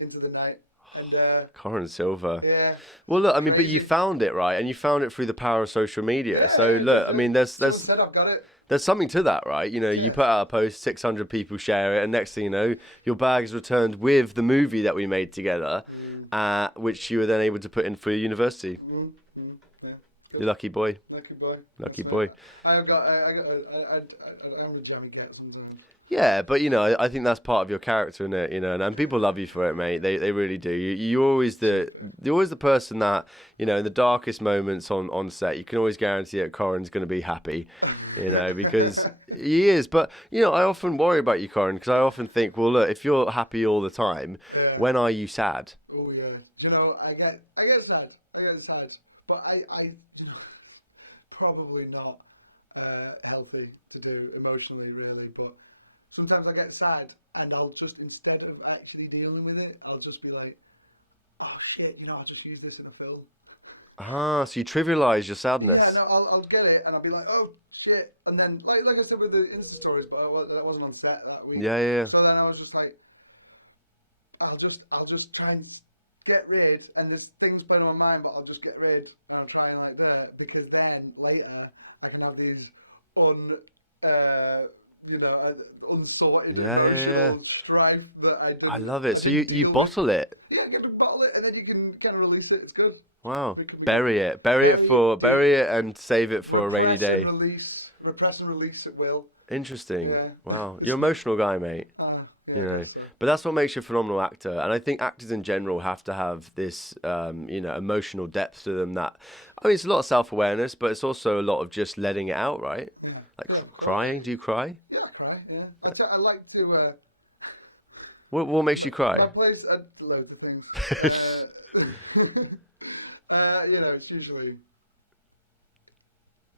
into the night. And Corin Silva. yeah. Well, look, I mean, but Crazy. you found it, right? And you found it through the power of social media. Yeah, So, yeah, look, yeah. I mean, there's Someone said I've got it. there's something to that, right? You know, you Yeah. put out a post, 600 people share it, and next thing you know, your bag is returned with the movie that we made together, which you were then able to put in for your university. Yeah. Good. You lucky boy. Lucky boy. Lucky That's me. boy. I'm a jammy get sometimes. Yeah, but you know, I think that's part of your character, isn't it? You know, and people love you for it, mate. They really do. You're always the person that, you know, in the darkest moments on set, you can always guarantee that Corin's going to be happy, you know, because he is. But you know, I often worry about you, Corin, because I often think, well, look, if you're happy all the time, Yeah. when are you sad? Oh yeah. You know, I get sad. But I you know, probably not healthy to do emotionally, really. But sometimes I get sad, and I'll just, instead of actually dealing with it, I'll just be like, oh shit, you know, I'll just use this in a film. Ah, so you trivialise your sadness. Yeah, no, I'll get it, and I'll be like, oh shit, and then like I said with the Insta stories, but that wasn't on set that week. Yeah. So then I was just like, I'll just try and get rid, and there's things playing on my mind, but I'll just get rid, and I'll try and like that, because then later I can have these unsorted emotional strife that I didn't. I love it. I So didn't you deal with. bottle it. Yeah, get to bottle it, and then you can kind of release it. It's good. Wow. It can be Bury good. it. Bury it and save it for a rainy Repress day. and release. Repress and release at will. Interesting. Yeah. Wow. You're an emotional guy, mate. Yeah, You I know. guess so. But that's what makes you a phenomenal actor. And I think actors in general have to have this, emotional depth to them that, I mean, it's a lot of self-awareness, but it's also a lot of just letting it out, right? Yeah. Like Yeah, of course. crying. Do you cry? Yeah, I cry. Yeah, I like to. What makes you cry? My place, loads of things. It's usually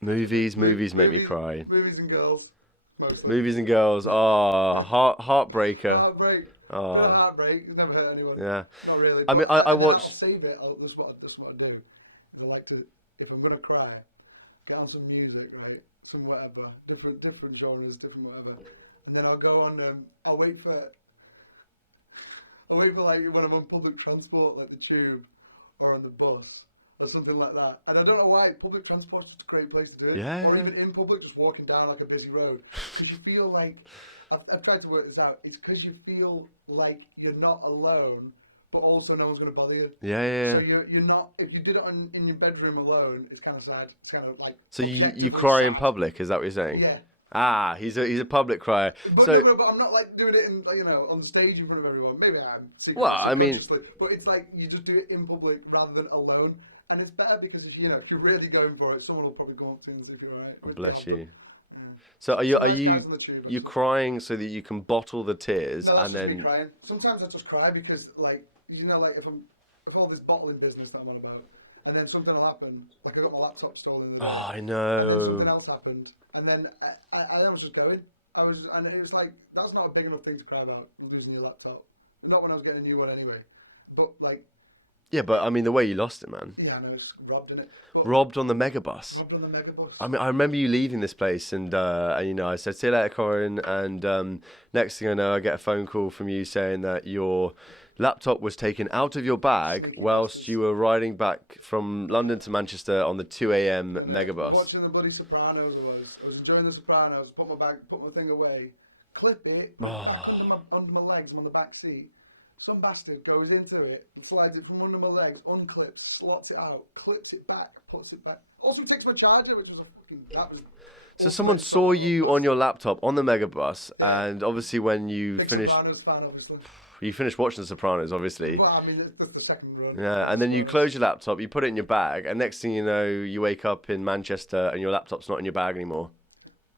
Movies make me cry. Movies and girls, mostly. Movies and girls. Oh, heartbreaker. Heartbreak. Oh. Bit of heartbreak. It's never hurt anyone. Yeah. Not really. I But mean, I and then watched- I'll save it. This is what I do. Is I like to, if I'm gonna cry, get on some music, right? Some whatever, different genres, different whatever, and then I'll go on. I'll wait for like when I'm on public transport, like the tube, or on the bus, or something like that. And I don't know why public transport's just a great place to do it. Yeah. Or even in public, just walking down like a busy road, because you feel like I've tried to work this out. It's because you feel like you're not alone, but also no one's going to bother you. Yeah. So you're not. If you did it in your bedroom alone, it's kind of sad. It's kind of like So you objectively cry sad. in public? Is that what you're saying? Yeah. Ah, he's a public crier. But So- but I'm not like doing it in, like, on stage in front of everyone. Maybe I'm secretly, Well, I mean- subconsciously, but it's like you just do it in public rather than alone, and it's better because if you're really going for it, someone will probably come up to you and see if you're all right, which they Bless have you. done. Yeah. So are Some nice you, guys on the tube, You're actually. crying so that you can bottle the tears. No, that's and just me then- crying. Sometimes I just cry because, like, if all this bottling business that I'm on about, and then something will happen, like I got my laptop stolen the other day. Oh, I know. And then something else happened, and then I was just going. And it was like, that's not a big enough thing to cry about, losing your laptop. Not when I was getting a new one anyway. But like, Yeah, but I mean, the way you lost it, man. yeah, I know it's robbed in it, but Robbed on the megabus. robbed on the megabus. I mean, I remember you leaving this place, and I said, "See you later, Corin." And next thing I know, I get a phone call from you saying that your laptop was taken out of your bag Sneaky whilst bastards. you were riding back from London to Manchester on the 2 a.m. And, megabus. watching the bloody Sopranos, I was enjoying the Sopranos. Put my thing away, clip it, put it back under my legs. I'm on the back seat. Some bastard goes into it, slides it from under my legs, unclips, slots it out, clips it back, puts it back. Also takes my charger, which was So someone saw you on your laptop on the Megabus, and obviously when you Big Sopranos fan, obviously. You finished watching The Sopranos, obviously. Well, I mean, that's the second run. Yeah, and then you close your laptop, you put it in your bag, and next thing you know, you wake up in Manchester and your laptop's not in your bag anymore.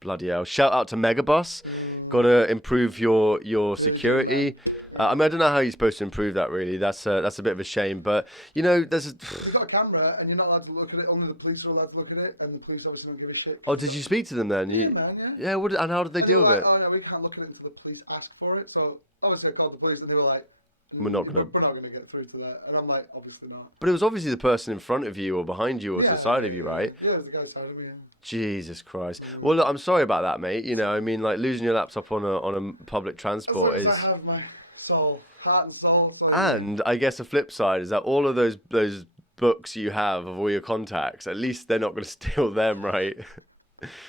Bloody hell. Shout out to Megabus. Got to improve your security. I mean, I don't know how you're supposed to improve that, really. That's a bit of a shame. But, you know, They've got a camera, and you're not allowed to look at it. Only the police are allowed to look at it, and the police obviously don't give a shit. Oh, did you speak to them then? Yeah, man, yeah. Yeah, and how did they do it? And they were like, oh, no, we can't look at it until the police ask for it. So, obviously, I called the police, and they were like, we're not going to get through to that. And I'm like, obviously not. But it was obviously the person in front of you or behind you or to the side of you, right? Yeah, it was the guy side of me, yeah. Jesus Christ. Well, look, I'm sorry about that, mate. You know, I mean, like, losing your laptop on a public transport. As long as I have my heart and soul. So and I guess the flip side is that all of those books you have of all your contacts, at least they're not going to steal them, right?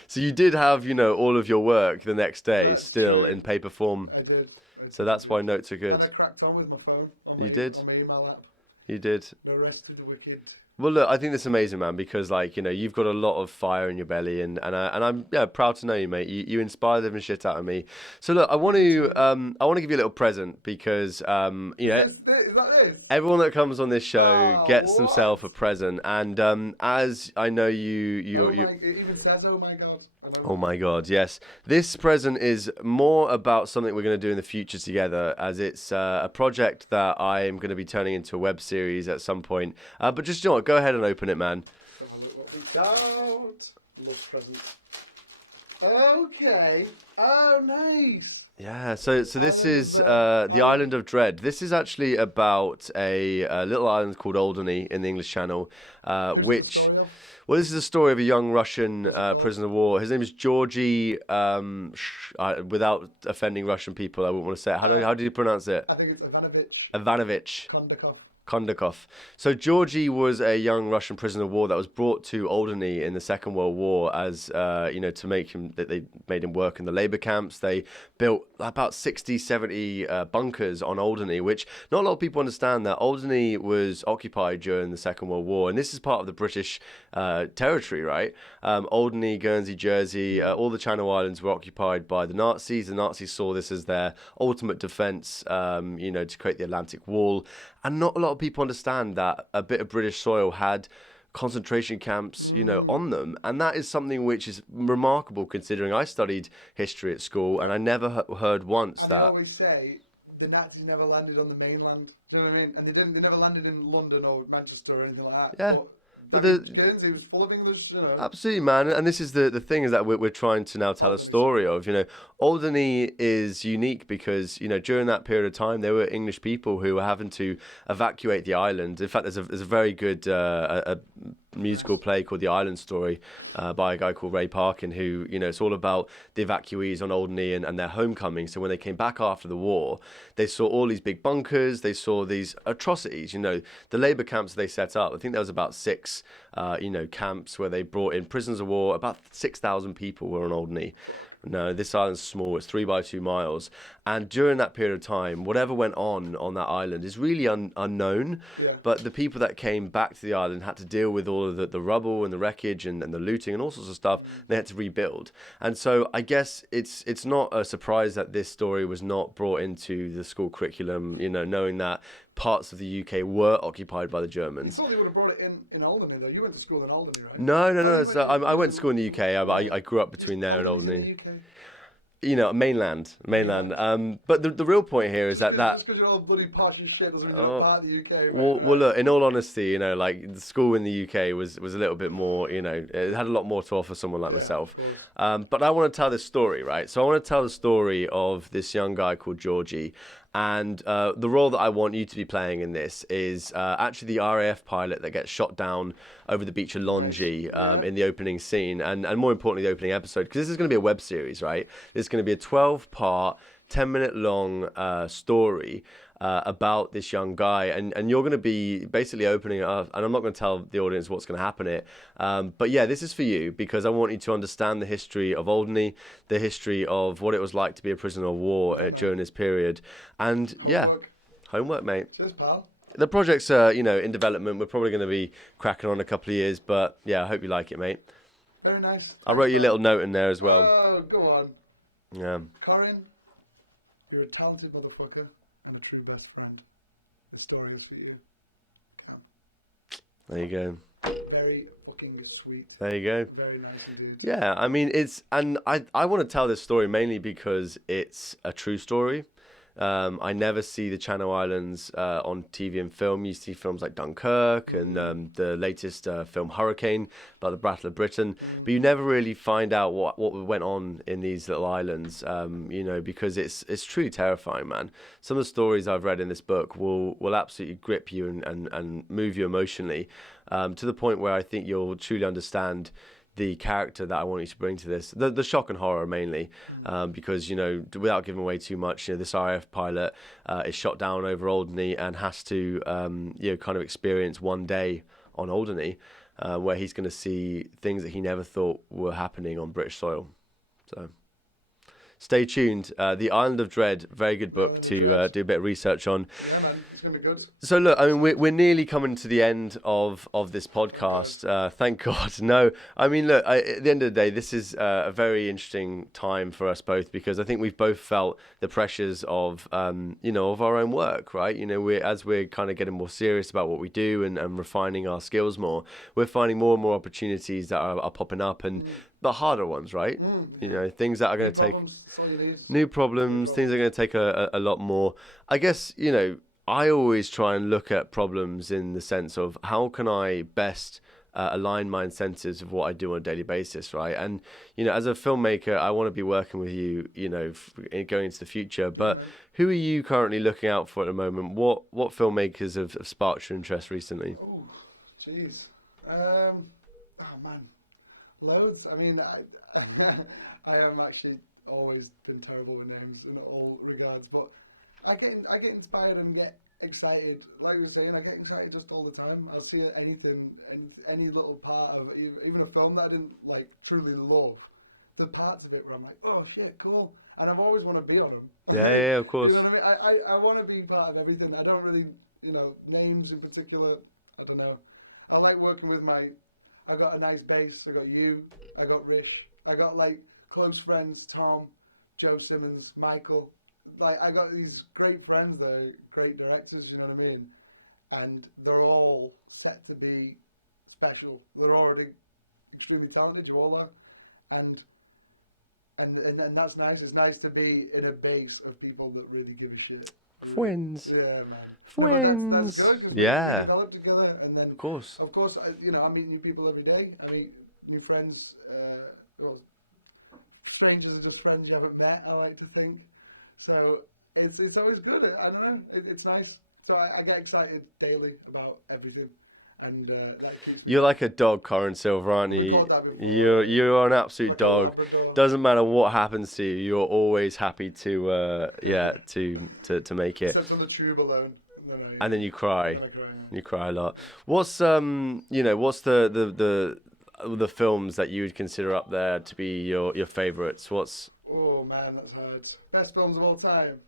So you did have, you know, all of your work the next day still in paper form. I did. So that's why notes are good. And I cracked on with my phone on my email app. You did. No rest to the wicked. Well, look, I think that's amazing, man, because, like, you know, you've got a lot of fire in your belly, and I'm proud to know you, mate. You inspire the living shit out of me. So look, I want to give you a little present because is that this? Everyone that comes on this show gets themselves a present, and as I know it even says oh my god. Oh my god, yes. This present is more about something we're going to do in the future together, as it's a project that I am going to be turning into a web series at some point. But just, you know what, go ahead and open it, man. Let's have a look what we got. Love presents. Okay. Oh, nice. Yeah, so this is the Island of Dread. This is actually about a little island called Alderney in the English Channel. Who's it the story of? Well, this is the story of a young Russian prisoner of war. His name is Georgy. Without offending Russian people, I wouldn't want to say it. How do you pronounce it? I think it's Ivanovich Kondakov. Kondakov. So Georgy was a young Russian prisoner of war that was brought to Alderney in the Second World War as, to make him, they made him work in the labour camps. They built about 60, 70 bunkers on Alderney, which not a lot of people understand that Alderney was occupied during the Second World War. And this is part of the British territory, right? Alderney, Guernsey, Jersey, all the Channel Islands were occupied by the Nazis. The Nazis saw this as their ultimate defence, to create the Atlantic Wall. And not a lot of people understand that a bit of British soil had concentration camps, on them. And that is something which is remarkable considering I studied history at school and I never heard once. And they always say the Nazis never landed on the mainland. Do you know what I mean? And they never landed in London or Manchester or anything like that. Yeah. But Guernsey was full of English, Absolutely, man. And this is the thing is that we're trying to now tell a story of, Alderney is unique because, during that period of time, there were English people who were having to evacuate the island. In fact, there's a very good musical play called The Island Story by a guy called Ray Parkin who, it's all about the evacuees on Alderney and their homecoming. So when they came back after the war, they saw all these big bunkers, they saw these atrocities, the labour camps they set up. I think there was about 6, camps where they brought in prisoners of war. About 6,000 people were on Alderney. Fuck. No, this island's small, it's 3 by 2 miles. And during that period of time, whatever went on that island is really unknown. Yeah. But the people that came back to the island had to deal with all of the rubble and the wreckage and the looting and all sorts of stuff. They had to rebuild. And so I guess it's not a surprise that this story was not brought into the school curriculum, knowing that parts of the UK were occupied by the Germans. You thought they would have brought it in Alderney, though. You went to school in Alderney, right? No. I went to school in the UK. I grew up between there and Alderney. Alderney's in the UK. Mainland. But the real point here is just because you're all bloody posh as shit doesn't mean you're not part of the UK, mate. Well, look, in all honesty, the school in the UK was a little bit more, it had a lot more to offer someone like myself. Of course. But I want to tell this story, right? So I want to tell the story of this young guy called Georgie. And the role that I want you to be playing in this is actually the RAF pilot that gets shot down over the beach of Longy in the opening scene, and more importantly, the opening episode, because this is going to be a web series, right? It's going to be a 12-part 10-minute long story about this young guy, and you're going to be basically opening it up, and I'm not going to tell the audience what's going to happen here, but yeah, this is for you, because I want you to understand the history of Alderney, the history of what it was like to be a prisoner of war during this period, and homework, mate. Cheers, pal. The project's in development. We're probably going to be cracking on a couple of years, but yeah, I hope you like it, mate. Very nice. Thanks, I wrote you a little note in there as well. Oh, go on. Yeah. Corin, you're a talented motherfucker and a true best friend. This story is for you. Cam. There you go. Very fucking sweet. There you go. Very nice indeed. Yeah, I mean, I want to tell this story mainly because it's a true story. I never see the Channel Islands on TV and film. You see films like Dunkirk and the latest film Hurricane about the Battle of Britain, but you never really find out what went on in these little islands. Because it's truly terrifying, man. Some of the stories I've read in this book will absolutely grip you and move you emotionally, to the point where I think you'll truly understand the character that I want you to bring to this, the shock and horror mainly, because without giving away too much, this RAF pilot is shot down over Alderney and has to kind of experience one day on Alderney, where he's going to see things that he never thought were happening on British soil. So stay tuned. The Island of Dread, very good book to do a bit of research on. Yeah, man, it's gonna be good. So look, I mean, we're nearly coming to the end of this podcast. Thank God. No, I mean, look, at the end of the day, this is a very interesting time for us both, because I think we've both felt the pressures of of our own work, right? As we're kind of getting more serious about what we do and refining our skills more, we're finding more and more opportunities that are popping up, and the harder ones, right? Things that are going to take problems. That's all you need. New problems, things are going to take a lot more. I guess, I always try and look at problems in the sense of how can I best align my incentives of what I do on a daily basis, right? And, as a filmmaker, I want to be working with you, going into the future. But who are you currently looking out for at the moment? What filmmakers have sparked your interest recently? Oh, jeez. Oh, man. Loads. I mean, I am actually always been terrible with names in all regards, but I get inspired and get excited. Like you were saying, I get excited just all the time. I'll see anything, any little part of even a film that I didn't like truly love. The parts of it where I'm like, oh shit, cool, and I've always want to be on them. Yeah, of course. You know what I mean? I want to be part of everything. I don't really, names in particular. I don't know. I like working with I got a nice base. I got you. I got Rish. I got close friends, Tom, Joe Simmons, Michael. I got these great friends that are great directors, you know what I mean? And they're all set to be special. They're already extremely talented, you all are. And that's nice. It's nice to be in a base of people that really give a shit. Friends. Yeah, man. Friends. No, but that's good because we develop together, and then of course, I meet new people every day. I meet new friends. Strangers are just friends you haven't met, I like to think. So it's always good. I don't know. It's nice. So I get excited daily about everything, and that keeps me. You're like a dog, Corin Silva, aren't you? I've been called that before. You're an absolute dog. A Labrador. Doesn't matter what happens to you, you're always happy to make it. Except on the tube alone, and then you cry. And then I cry. Yeah. You cry a lot. What's what's the films that you would consider up there to be your favourites? Oh man, that's hard. Best films of all time.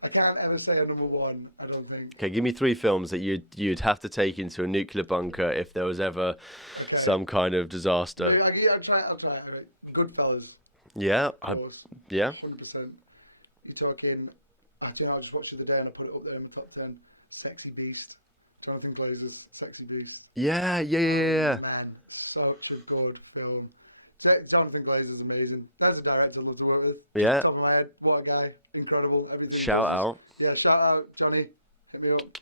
I can't ever say a number one, I don't think. Okay, give me 3 films that you'd have to take into a nuclear bunker if there was ever some kind of disaster. I'll try it. Okay. Goodfellas. Yeah. Of course. 100%. You're talking... I just watched it the other day and I put it up there in my top 10. Sexy Beast. Jonathan Glazer's Sexy Beast. Yeah. Oh, man, such a good film. Jonathan Glazer's amazing. That's a director I'd love to work with. Just top of my head. What a guy. Incredible. Everything he does. Shout out. Yeah, shout out, Johnny. Hit me up.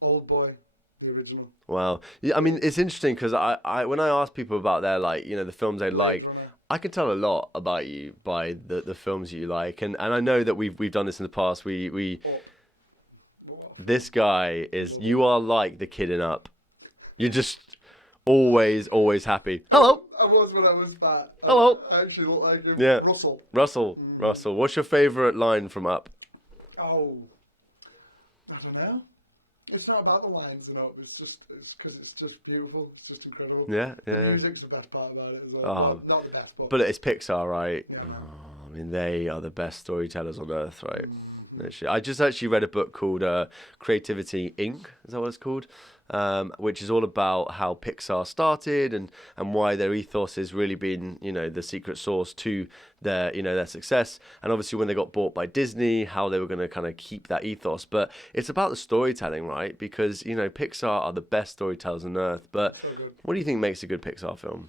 Old Boy, the original. Wow. I mean, it's interesting because I when I ask people about their the films they like, Runner. I can tell a lot about you by the films you like, and I know that we've done this in the past. This guy is you are like the kid in Up. You're just always happy. Hello. I was when I was fat. Hello. I actually look like him. Yeah. Russell. Russell. What's your favourite line from Up? Oh, I don't know. It's not about the lines in Up. It's because it's just beautiful. It's just incredible. Yeah. The music's the best part about it as well. Well, not the best, but But it's Pixar, right? yeah, man. I mean, they are the best storytellers on earth, right? Actually, I just actually read a book called Creativity Inc. Is that what it's called? Which is all about how Pixar started and why their ethos has really been, the secret sauce to their success. And obviously when they got bought by Disney, how they were going to kind of keep that ethos. But it's about the storytelling, right? Because, Pixar are the best storytellers on earth. But So good. what do you think makes a good Pixar film?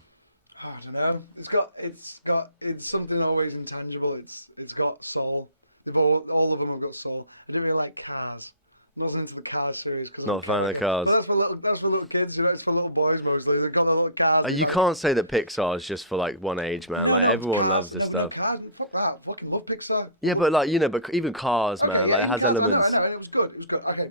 Oh, I don't know. It's something always intangible. It's got soul. All of them have got soul. I didn't really like Cars. I wasn't into the Cars series because I Not don't a fan care of about Cars. But that's for little kids. It's for little boys mostly. They've got their little cars. You can't say that Pixar is just for like one age, man. No, Like, no, everyone loves Cars. this No, stuff. Cars. Fuck that. I fucking love Pixar. Yeah, but but even Cars. Okay, man, yeah, like, it even has Cars. elements. I know, and it was good. It was good. Okay,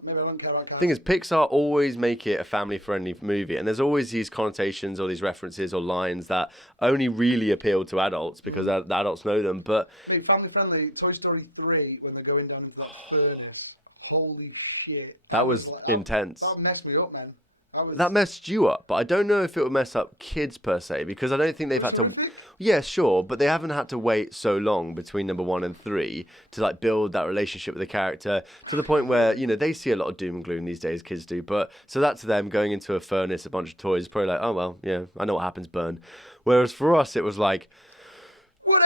maybe I don't care about Cars. The thing is, Pixar always make it a family-friendly movie, and there's always these connotations or these references or lines that only really appeal to adults because the adults know them. But Mate, family friendly. Toy Story 3 when they're going down into that furnace. Holy shit! That was intense. That messed me up, man. that messed you up, but I don't know if it would mess up kids per se because I don't think they've had horrific? to. Yeah, sure, but they haven't had to wait so long between number 1 and 3 to like build that relationship with the character to the point where they see a lot of doom and gloom these days. Kids do, but so that to them going into a furnace, a bunch of toys, probably like, oh well, yeah, I know what happens, burn. Whereas for us, it was like. Woody!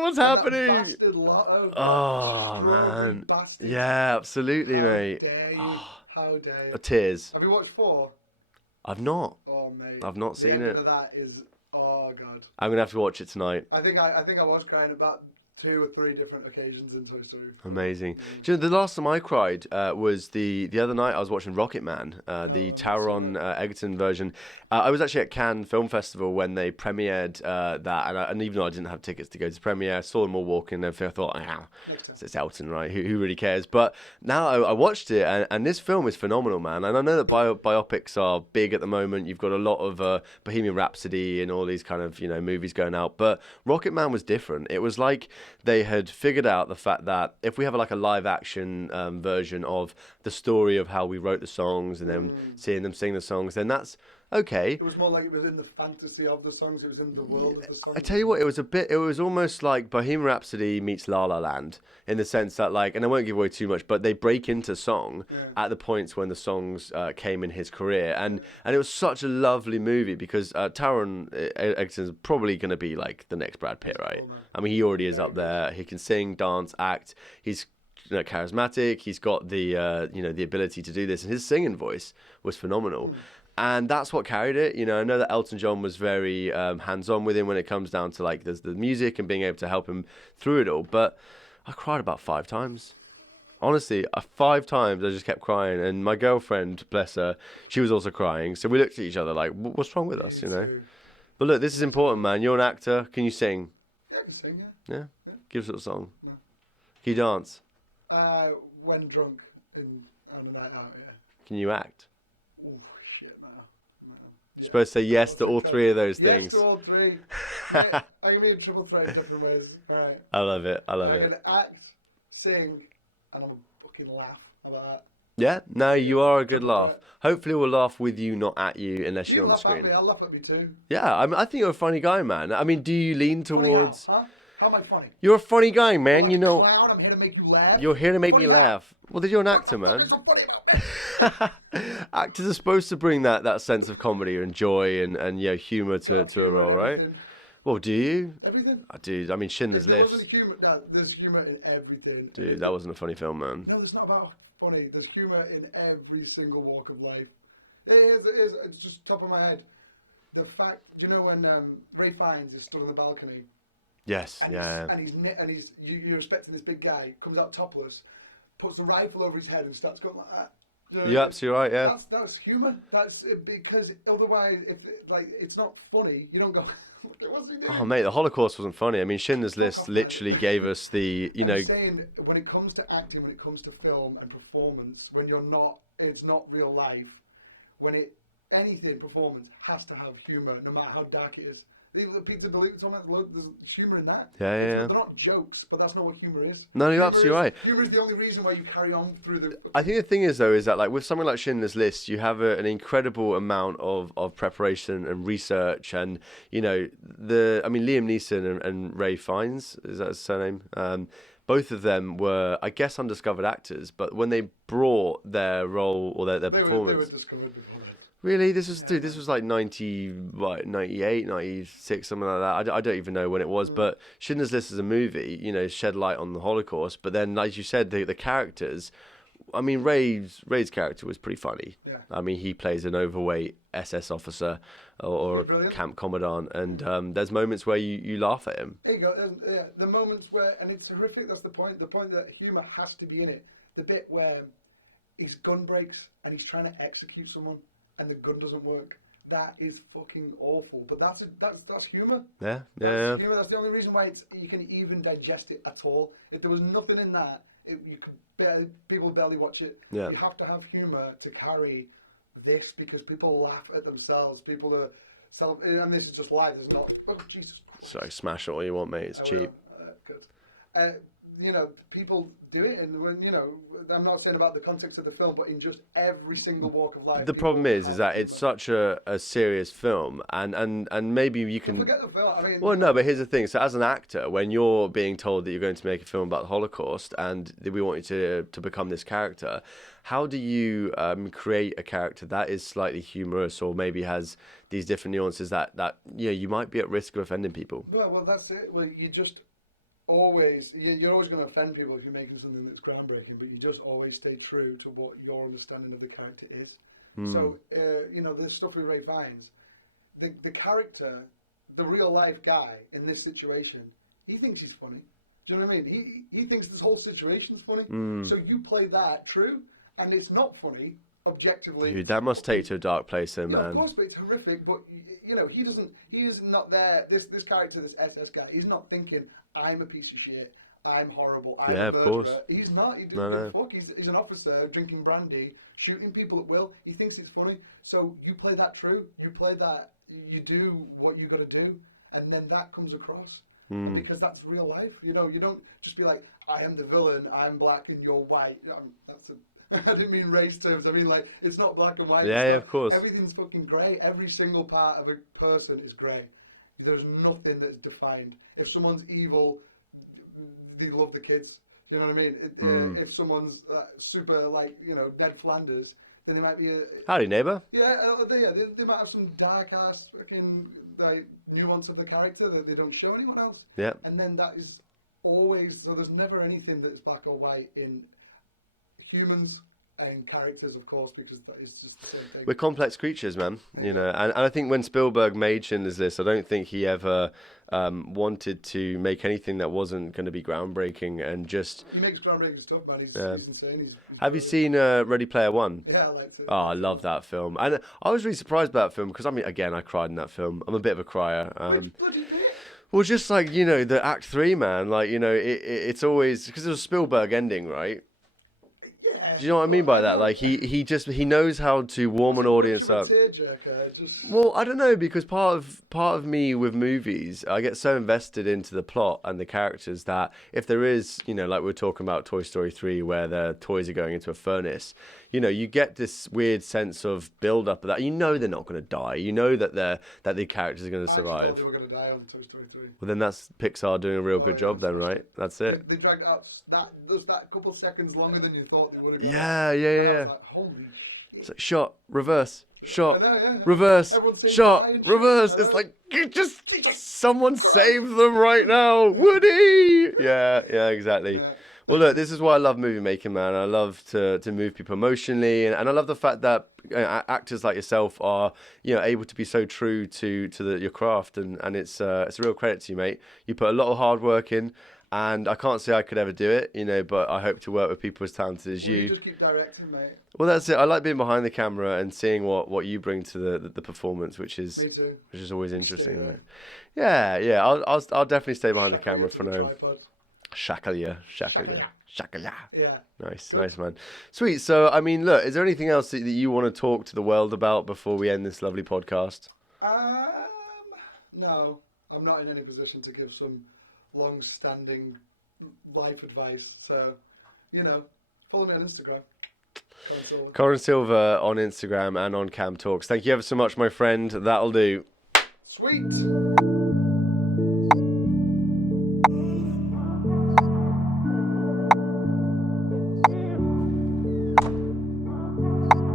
What's And happening? that bastard Lotto, that strawberry man. bastard. Yeah, absolutely, How mate. dare you? How dare you? Tears. Have you watched 4? I've not. Oh, mate. I've not the seen ending it. of that is, oh, God. I'm gonna have to watch it tonight. I think I was crying about 2 or 3 different occasions in Toy Story 4. Amazing. Yeah. Do you know, the last time I cried was the other night. I was watching Rocket Man, I've the not Taron seen it. Egerton version. I was actually at Cannes Film Festival when they premiered that, and even though I didn't have tickets to go to the premiere, I saw them all walking and everything. I thought, Next time. it's Elton, right? Who really cares? But now I watched it, and this film is phenomenal, man. And I know that biopics are big at the moment. You've got a lot of Bohemian Rhapsody and all these kind of movies going out, but Rocket Man was different. It was like they had figured out the fact that if we have like a live action version of the story of how we wrote the songs and then seeing them sing the songs, then that's okay. It was more like it was in the fantasy of the songs. It was in the world of the songs. I tell you what, it was almost like Bohemian Rhapsody meets La La Land in the sense that and I won't give away too much, but they break into song at the points when the songs came in his career, and it was such a lovely movie because Taron Egerton is probably going to be like the next Brad Pitt, He's right? cool, man. I mean, he already is Very up there. He can sing, dance, act. He's charismatic. He's got the the ability to do this, and his singing voice was phenomenal. And that's what carried it. I know that Elton John was very hands-on with him when it comes down to like the music and being able to help him through it all. But I cried about 5 times. Honestly, 5 times I just kept crying. And my girlfriend, bless her, she was also crying. So we looked at each other like, what's wrong with us? You too. But look, this is important, man. You're an actor. Can you sing? Yeah, I can sing, yeah. Yeah? Give us a little song. No. Can you dance? When drunk on a night out, yeah. Can you act? Oh, shit, no. You're Yeah. supposed to say yes Of to course all I can. 3 of those Yes things. to all 3. Mate, I can be a triple threat in different ways. All right. I love it. I can act, sing, and I'm a fucking laugh. How about that? Yeah, no, There you you go. are a good Triple laugh. threat. Hopefully we'll laugh with you, not at you, unless You you're can on laugh the at screen. me. I'll laugh at me too. Yeah, I think you're a funny guy, man. I mean, do you lean towards... Funny how? Huh? How am I funny? You're a funny guy, man. Well, like you a know, clown, I'm here to make you laugh. you're here to make funny me how? laugh. Well, you're an What actor, the fuck man. is so funny about me? Actors are supposed to bring that sense of comedy and joy and humour to Got to a humour and role, right? everything. Well, do you? Everything. I do. I mean, Schindler's If there List. wasn't humour, no, there's humour in everything. Dude, and if that wasn't a funny film, man. No, there's not about funny. There's humour in every single walk of life. It's just top of my head. The fact, do you know when Ray Fiennes is stood on the balcony Yes. and yeah. you're expecting this big guy comes out topless, puts the rifle over his head and starts going like that. Do you know what I You're mean? absolutely right, yeah. That's humour. That's because otherwise, if it's not funny, you don't go. Look at what's he doing? Oh, mate, the Holocaust wasn't funny. I mean, Schindler's Fuck List off, man. literally gave us the, I'm saying when it comes to acting, when it comes to film and performance, when it's not real life, when anything performance has to have humor, no matter how dark it is. Even the Pizza Delete, there's humor in that. Yeah, yeah. They're not jokes, but that's not what humor is. No, you're humor absolutely is, right. Humor is the only reason why you carry on through the fucking... I think the thing is, though, is that like with something like Schindler's List, you have an incredible amount of preparation and research, and Liam Neeson and Ray Fiennes, is that his surname? Both of them were, I guess, undiscovered actors, but when they brought their role or their performance... They were discovered before then. Really? This Yeah, was like 98, 96, something like that. I don't even know when it was, but Schindler's List as a movie, shed light on the Holocaust, but then, like you said, the characters... I mean, Ray's character was pretty funny. Yeah. I mean, he plays an overweight SS officer or a camp commandant, and there's moments where you laugh at him. There you go. The moments where, and it's horrific. That's the point. The point that humor has to be in it. The bit where his gun breaks and he's trying to execute someone and the gun doesn't work. That is fucking awful. But that's humor. Yeah. That's humor. That's the only reason why you can even digest it at all. If there was nothing in that, people barely watch it. Yeah. You have to have humor to carry this because people laugh at themselves. People are and this is just live. There's not. Oh Jesus Christ! So smash it all you want, mate. It's I cheap. will. Good. People do it, and when I'm not saying about the context of the film, but in just every single walk of life. The problem is that humor. It's such a serious film, and maybe you can forget the film. I mean, well, no, but here's the thing. So, as an actor, when you're being told that you're going to make a film about the Holocaust and we want you to become this character, how do you create a character that is slightly humorous or maybe has these different nuances that you might be at risk of offending people? Well, that's it. Well, you're always going to offend people if you're making something that's groundbreaking, but you just always stay true to what your understanding of the character is. So, the stuff with Ray Fiennes, the character, the real life guy in this situation, he thinks he's funny. Do you know what I mean? He thinks this whole situation's funny. So you play that true, and it's not funny. Objectively, Dude, that must take to a dark place. Then, yeah, of course, but it's horrific. But he is not there. This character, this SS guy, he's not thinking I'm a piece of shit. I'm horrible. I'm a murderer. He's not. He doesn't give a fuck. He's an officer drinking brandy, shooting people at will. He thinks it's funny. So you play that true. You play that. You do what you got to do, and then that comes across. And because that's real life, you don't just be like, I am the villain. I'm black and you're white. I didn't mean race terms. I mean, like, it's not black and white. Yeah, it's not, of course. Everything's fucking grey. Every single part of a person is grey. There's nothing that's defined. If someone's evil, they love the kids. Do you know what I mean? If someone's super, Ned Flanders, then they might be a... Howdy, neighbour. Yeah, they might have some dark-ass fucking nuance of the character that they don't show anyone else. Yeah. And then that is always... So there's never anything that's black or white in humans and characters, of course, because that is just the same thing. We're complex creatures, man. There you go. And I think when Spielberg made Schindler's List, I don't think he ever wanted to make anything that wasn't going to be groundbreaking and just... He makes groundbreaking stuff, man. He's insane. He's Have brilliant. you seen Ready Player One? Yeah, I liked it. I love that film. And I was really surprised by that film because, I mean, again, I cried in that film. I'm a bit of a crier. Which bloody bit? Well, just like, the Act 3, man. Like, it's always... Because it was a Spielberg ending, right? Yeah. Do you know what I mean by that? Like he knows how to warm an audience up. Much of a tearjerker, Well, I don't know, because part of me with movies, I get so invested into the plot and the characters that if there is, like we were talking about Toy Story 3 where the toys are going into a furnace, you get this weird sense of build up of that. They're not going to die. That the characters are going to survive. I actually thought they were going to die on Toy Story 3. Well, then that's Pixar doing a real good job then, right? It. That's it. They dragged out that couple seconds longer than you thought they would have gone. Yeah. And I was like, holy shit. It's like, shot, reverse, shot, I know, yeah. reverse. Everyone's saying shot, bye and shit. reverse. I know. It's like, just someone save them right now, Woody. Yeah, exactly. Yeah. Well, look, this is why I love movie making, man. I love to move people emotionally, and I love the fact that actors like yourself are, able to be so true to your craft, and it's a real credit to you, mate. You put a lot of hard work in, and I can't say I could ever do it, but I hope to work with people as talented as you. Well, you just keep directing, mate. Well, that's it. I like being behind the camera and seeing what you bring to the performance, which is me too. Which is always interesting. Stay there. Yeah. I'll definitely stay behind the Shackle camera. you to the tripod. Shackle you. Shackle ya. Shaka. Yeah. Nice, Good. nice, man. Sweet. So, I mean, look, is there anything else that you want to talk to the world about before we end this lovely podcast? No, I'm not in any position to give some long-standing life advice. So, follow me on Instagram, Corin Silva. Corin Silva on Instagram and on CamTalks. Thank you ever so much, my friend. That'll do. Sweet.